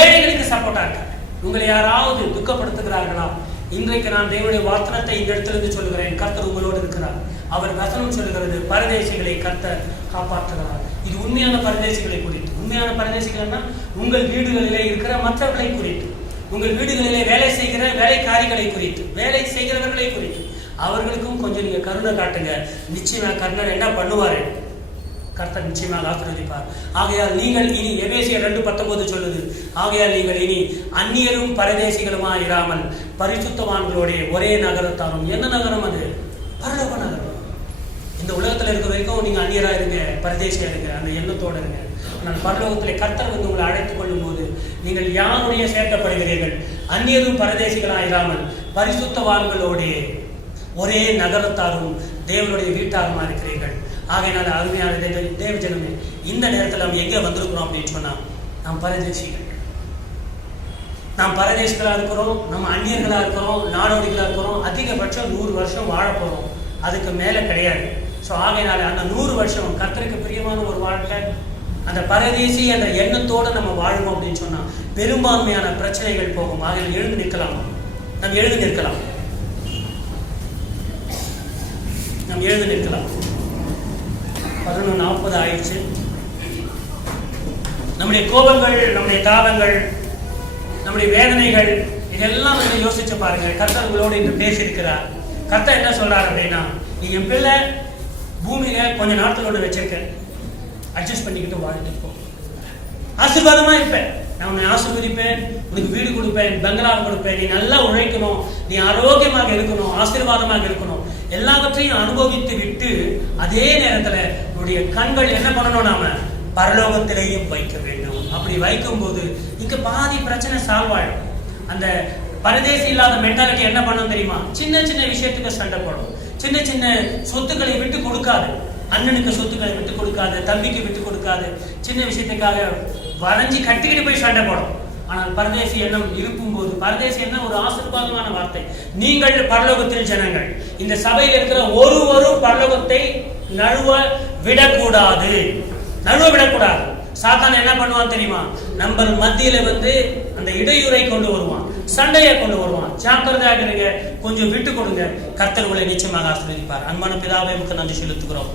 ஏழைகளுக்கு சப்போர்ட்டா இருக்காரு. உங்களை யாராவது துக்கப்படுத்துகிறார்களா? இன்றைக்கு நான் தேவனுடைய வார்த்தையை இந்த இடத்திலிருந்து சொல்லுகிறேன். கர்த்தர் உங்களோடு இருக்கிறார். அவர் வசனம் சொல்லுகிறது, பரதேசிகளை கர்த்தர் காப்பாற்றுகிறார். இது உண்மையான பரதேசிகளை குறித்து. உண்மையான பரதேசிகள்னா உங்கள் வீடுகளிலே இருக்கிற மற்றவர்களை குறித்து, உங்கள் வீடுகளிலே வேலை செய்கிற வேலைக்காரிகளை குறித்து, வேலை செய்கிறவர்களை குறித்து. அவர்களுக்கும் கொஞ்சம் நீங்க கருணை காட்டுங்க. நிச்சயமா கர்ணர் என்ன பண்ணுவாரு? கர்த்தர் நிச்சயமாக ஆசீர்வதிப்பார். ஆகையால் நீங்கள் இனி, எபேசியர் 2:19 சொல்லுது, ஆகையால் நீங்கள் இனி அந்நியரும் பரதேசிகளுமா இராமல் பரிசுத்தவான்களோட ஒரே நகரத்தாரும். என்ன நகரம் அது? பரலோக நகரம். இந்த உலகத்துல இருக்க வரைக்கும் நீங்க அந்நியரா இருங்க, பரதேசியா இருங்க, அந்த எண்ணத்தோட இருங்க. ஆனால் பரலோகத்திலே கர்த்தர் வந்து உங்களை அழைத்துக் கொள்ளும் போது நீங்கள் யாருடைய சேர்க்கப்படுகிறீர்கள்? அந்நியரும் பரதேசிகளா இராமல் பரிசுத்தவான்களோட ஒரே நகரத்தாரும் தேவனுடைய வீட்டாருமா இருக்கிறீர்கள். ஆகையினால அருமையான தேவ ஜனமே, இந்த நேரத்தில் நம்ம எங்கே வந்திருக்கிறோம் அப்படின்னு சொன்னா, நாம் பரதேசிகள். நாம் பரதேசிகளா இருக்கிறோம், நம்ம அந்நியர்களா இருக்கிறோம், நாடோடிகளா இருக்கிறோம். அதிகபட்சம் 100 வருஷம் வாழ போறோம், அதுக்கு மேல கிடையாது. ஸோ ஆகையினால அந்த 100 வருஷம் கர்த்தருக்கு பிரியமான ஒரு வாழ்க்கை, அந்த பரதேசி என்ற எண்ணத்தோடு நம்ம வாழ்வோம் அப்படின்னு சொன்னா பெரும்பான்மையான பிரச்சனைகள் போகும். ஆகையில் எழுந்து நிற்கலாம், நாம் எழுந்து நிற்கலாம், நாம் எழுந்து நிற்கலாம். 11:40 ஆயிடுச்சு. நம்முடைய கோபங்கள், நம்முடைய தாபங்கள், நம்முடைய வேதனைகள், இதெல்லாம் வந்து யோசிச்சு பாருங்க. கர்த்தர் உங்களோடு இன்று பேசியிருக்கிறார். கர்த்தர் என்ன சொல்றாரு அப்படின்னா, நீ என் பிள்ளை பூமியில கொஞ்ச நாட்களோடு வச்சிருக்க, அட்ஜஸ்ட் பண்ணிக்கிட்டு வாழ்ந்துட்டு போ, ஆசீர்வாதமா இருப்பேன், நான் உன்னை ஆசீர்வதிப்பேன், உனக்கு வீடு கொடுப்பேன், பங்களாவை கொடுப்பேன், நீ நல்லா உழைக்கணும், நீ ஆரோக்கியமாக இருக்கணும், ஆசீர்வாதமாக இருக்கணும், எல்லாவற்றையும் அனுபவித்து விட்டு அதே நேரத்துல உன்னுடைய கண்கள் என்ன பண்ணணும்? நாம பரலோகத்திலேயும் வைக்க வேண்டும். அப்படி வைக்கும் போது இங்க பாதி பிரச்சனை சால்வ் ஆயிடும். அந்த பரதேசி இல்லாத மென்டாலிட்டி என்ன பண்ணும் தெரியுமா? சின்ன சின்ன விஷயத்துக்கு சண்டை போடும், சின்ன சின்ன சொத்துக்களை விட்டு கொடுக்காது, அண்ணனுக்கு சொத்துக்களை விட்டு கொடுக்காது, தம்பிக்கு விட்டு கொடுக்காது, சின்ன விஷயத்துக்காக வளைஞ்சி கட்டிக்கிட்டு போய் சண்டை போடும். ஆனால் பரதேசி எண்ணம் இருக்கும் போது, பரதேசி எண்ணம் ஒரு ஆசீர்வாதமான வார்த்தை. நீங்கள் பரலோகத்தில் ஜனங்கள், இந்த சபையில் இருக்கிற ஒருவரும் பரலோகத்தை நழுவ விடக்கூடாது, நழுவ விடக்கூடாது. சாத்தான் என்ன பண்ணுவான் தெரியுமா? நம்ம மத்தியில வந்து அந்த இடையூறை கொண்டு வருவான், சண்டையை கொண்டு வருவான். ஜாக்கிரதையாக இருங்க, கொஞ்சம் விட்டு கொடுங்க, கர்த்தர் உங்களை நிச்சயமாக ஆசீர்வதிப்பார். அன்பான பிதாவே, நமக்கு நன்றி செலுத்துகிறோம்.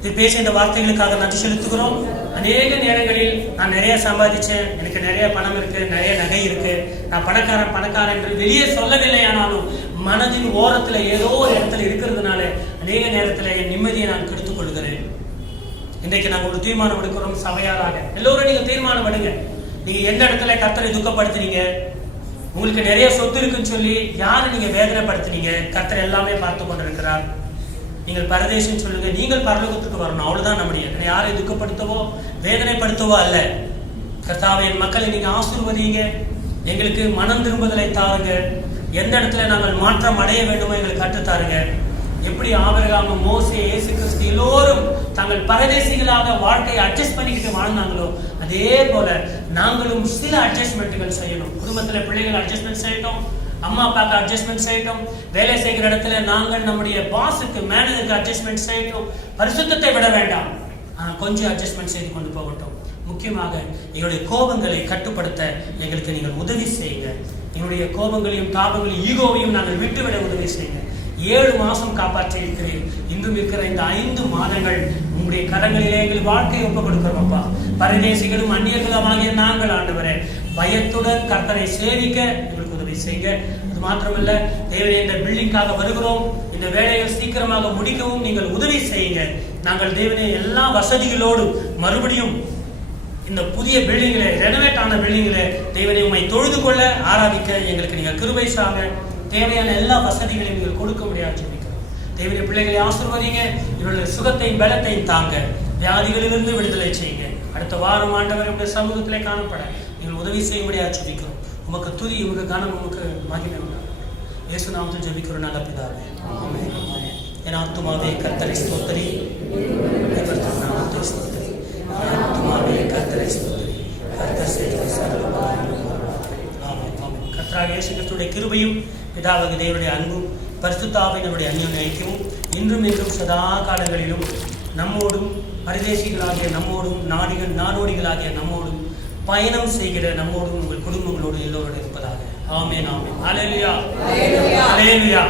இது பேசிய இந்த வார்த்தைகளுக்காக நன்றி செலுத்துகிறோம். அநேக நேரங்களில் நான் நிறைய சம்பாதிச்சேன், எனக்கு நிறைய பணம் இருக்கு, நிறைய நகை இருக்கு, நான் பணக்காரன் என்று வெளியே சொல்லவில்லை. ஆனாலும் மனதின் ஓரத்துல ஏதோ ஒரு இடத்துல இருக்கிறதுனால அநேக நேரத்தில் என் நிம்மதியை நான் கெடுத்துக் கொள்கிறேன். இன்றைக்கு நாங்கள் ஒரு தீர்மானம் எடுக்கிறோம் சபையாராக. எல்லோரும் நீங்க தீர்மானம் எடுங்க. நீங்க எந்த இடத்துல கர்த்தரை துக்கப்படுத்துறீங்க? உங்களுக்கு நிறைய சொத்து இருக்குன்னு சொல்லி யாரு நீங்க வேதனைப்படுத்துறீங்க? கர்த்தர் எல்லாமே பார்த்து கொண்டிருக்கிறார். நீங்கள் பரதேசின்னு சொல்லுங்க, நீங்கள் பரலோகத்துக்கு வரணும், அவ்வளவுதான் நம்முடைய. யாரை துக்கப்படுத்தவோ வேதனைப்படுத்தவோ அல்ல. கர்த்தாவே, என் மக்களை நீங்க ஆசீர்வதிங்க, எங்களுக்கு மனம் திரும்புதலை தாருங்க, எந்த இடத்துல நாங்கள் மாற்றம் அடைய வேண்டுமோ எங்களுக்கு கற்றுத்தாருங்க. எப்படி ஆபிரகாம், மோசே, இயேசு கிறிஸ்து எல்லோரும் தங்கள் பரதேசிகளாக வாழ்க்கையை அட்ஜஸ்ட் பண்ணிக்கிட்டு வாழ்ந்தாங்களோ, அதே போல நாங்களும் சில அட்ஜஸ்ட்மெண்ட்டுகள் செய்யணும். குடும்பத்துல பிள்ளைகள் அட்ஜஸ்ட்மெண்ட் செய்யட்டும், அம்மா அப்பாவுக்கு அட்ஜஸ்ட்மெண்ட் செய்யட்டும், வேலை செய்கிற இடத்துல நாங்கள் நம்முடைய பாஸுக்கு, மேனேஜருக்கு அட்ஜஸ்ட்மெண்ட் செய்யட்டும். பரிசுத்தத்தை விட வேண்டாம், கொஞ்சம் அட்ஜஸ்ட்மெண்ட் செய்து கொண்டு போகட்டும். முக்கியமாக எங்களுடைய கோபங்களை கட்டுப்படுத்த எங்களுக்கு நீங்கள் உதவி செய்யுங்க. எங்களுடைய கோபங்களையும் தாபங்களையும் ஈகோவையும் நாங்கள் விட்டுவிட உதவி செய்யுங்க. 7 மாதம் காப்பாற்றி இருக்கிறேன். இன்றும் இருக்கிற இந்த 5 மாதங்கள் உங்களுடைய கரங்களிலே எங்கள் வாழ்க்கையை ஒப்புக் கொடுக்கிறோம் அப்பா. பரதேசிகளும் அந்நியர்களும் ஆகிய நாங்கள் ஆண்டவரே பயத்துடன் கர்த்தரை சேவிக்க எங்களுக்கு உதவி செய்யுங்க. அது மாத்திரமல்ல, தேவனே, இந்த பில்டிங்காக வருகிறோம், இந்த வேலையை சீக்கிரமாக முடிக்கவும் நீங்கள் உதவி செய்யுங்க. நாங்கள் தேவனே எல்லா வசதிகளோடு மறுபடியும் இந்த புதிய பில்டிங்கில, ரெனோவேட் ஆன பில்டிங்கில தேவனை உம்மை தொழுது கொள்ள ஆராதிக்க எங்களுக்கு நீங்கள் கிருபை சாங்க. தேவையான எல்லா வசதிகளையும் நீங்கள் கொடுக்க முடியாது சொல்லிக்கிறோம். தேவனுடைய பிள்ளைகளை ஆசீர்வதிங்க, இவர்களுடைய சுகத்தையும் பலத்தையும் தாங்க, வியாதிகளிலிருந்து விடுதலை செய்யுங்க. அடுத்த வாரம் ஆண்டவர் உடைய சமூகத்திலே காணப்பட நீங்கள் உதவி செய்ய முடியாது சொல்லிக்கிறோம். உமக்கு துதி, உமக்கு கனம், உமக்கு மகிமை உண்டாகும். இயேசு நாமத்தில் ஜெபிக்கிறோம் நல்ல பிதாவே, ஆமென். என் ஆத்துமாவே கர்த்தரை ஸ்தோத்திரி, நாமத்தை ஸ்தோத்திரி. என் ஆத்துமாவே கர்த்தரை ஸ்தோத்திரி, கர்த்தர் செய்த சகல உபகாரங்களும் ஆமென், ஆமென். கர்த்தராகிய இயேசு கிறிஸ்துவின் கிருபையும், பிதாவாகிய தேவனுடைய அன்பும், பரிசுத்த ஆவியினுடைய அந்யோன்ய ஐக்கியமும் இன்றும் என்றும் சதா காலங்களிலும் நம்மோடும், பரதேசிகளாகிய நம்மோடும், நாடோடிகளாகிய நம்மோடும், பயணம் செய்கிற நம்மோடும், உங்கள் குடும்பங்களோடு எல்லோரும் இருப்பதாக. ஆமென், ஆமென். அல்லேலூயா, அல்லேலூயா.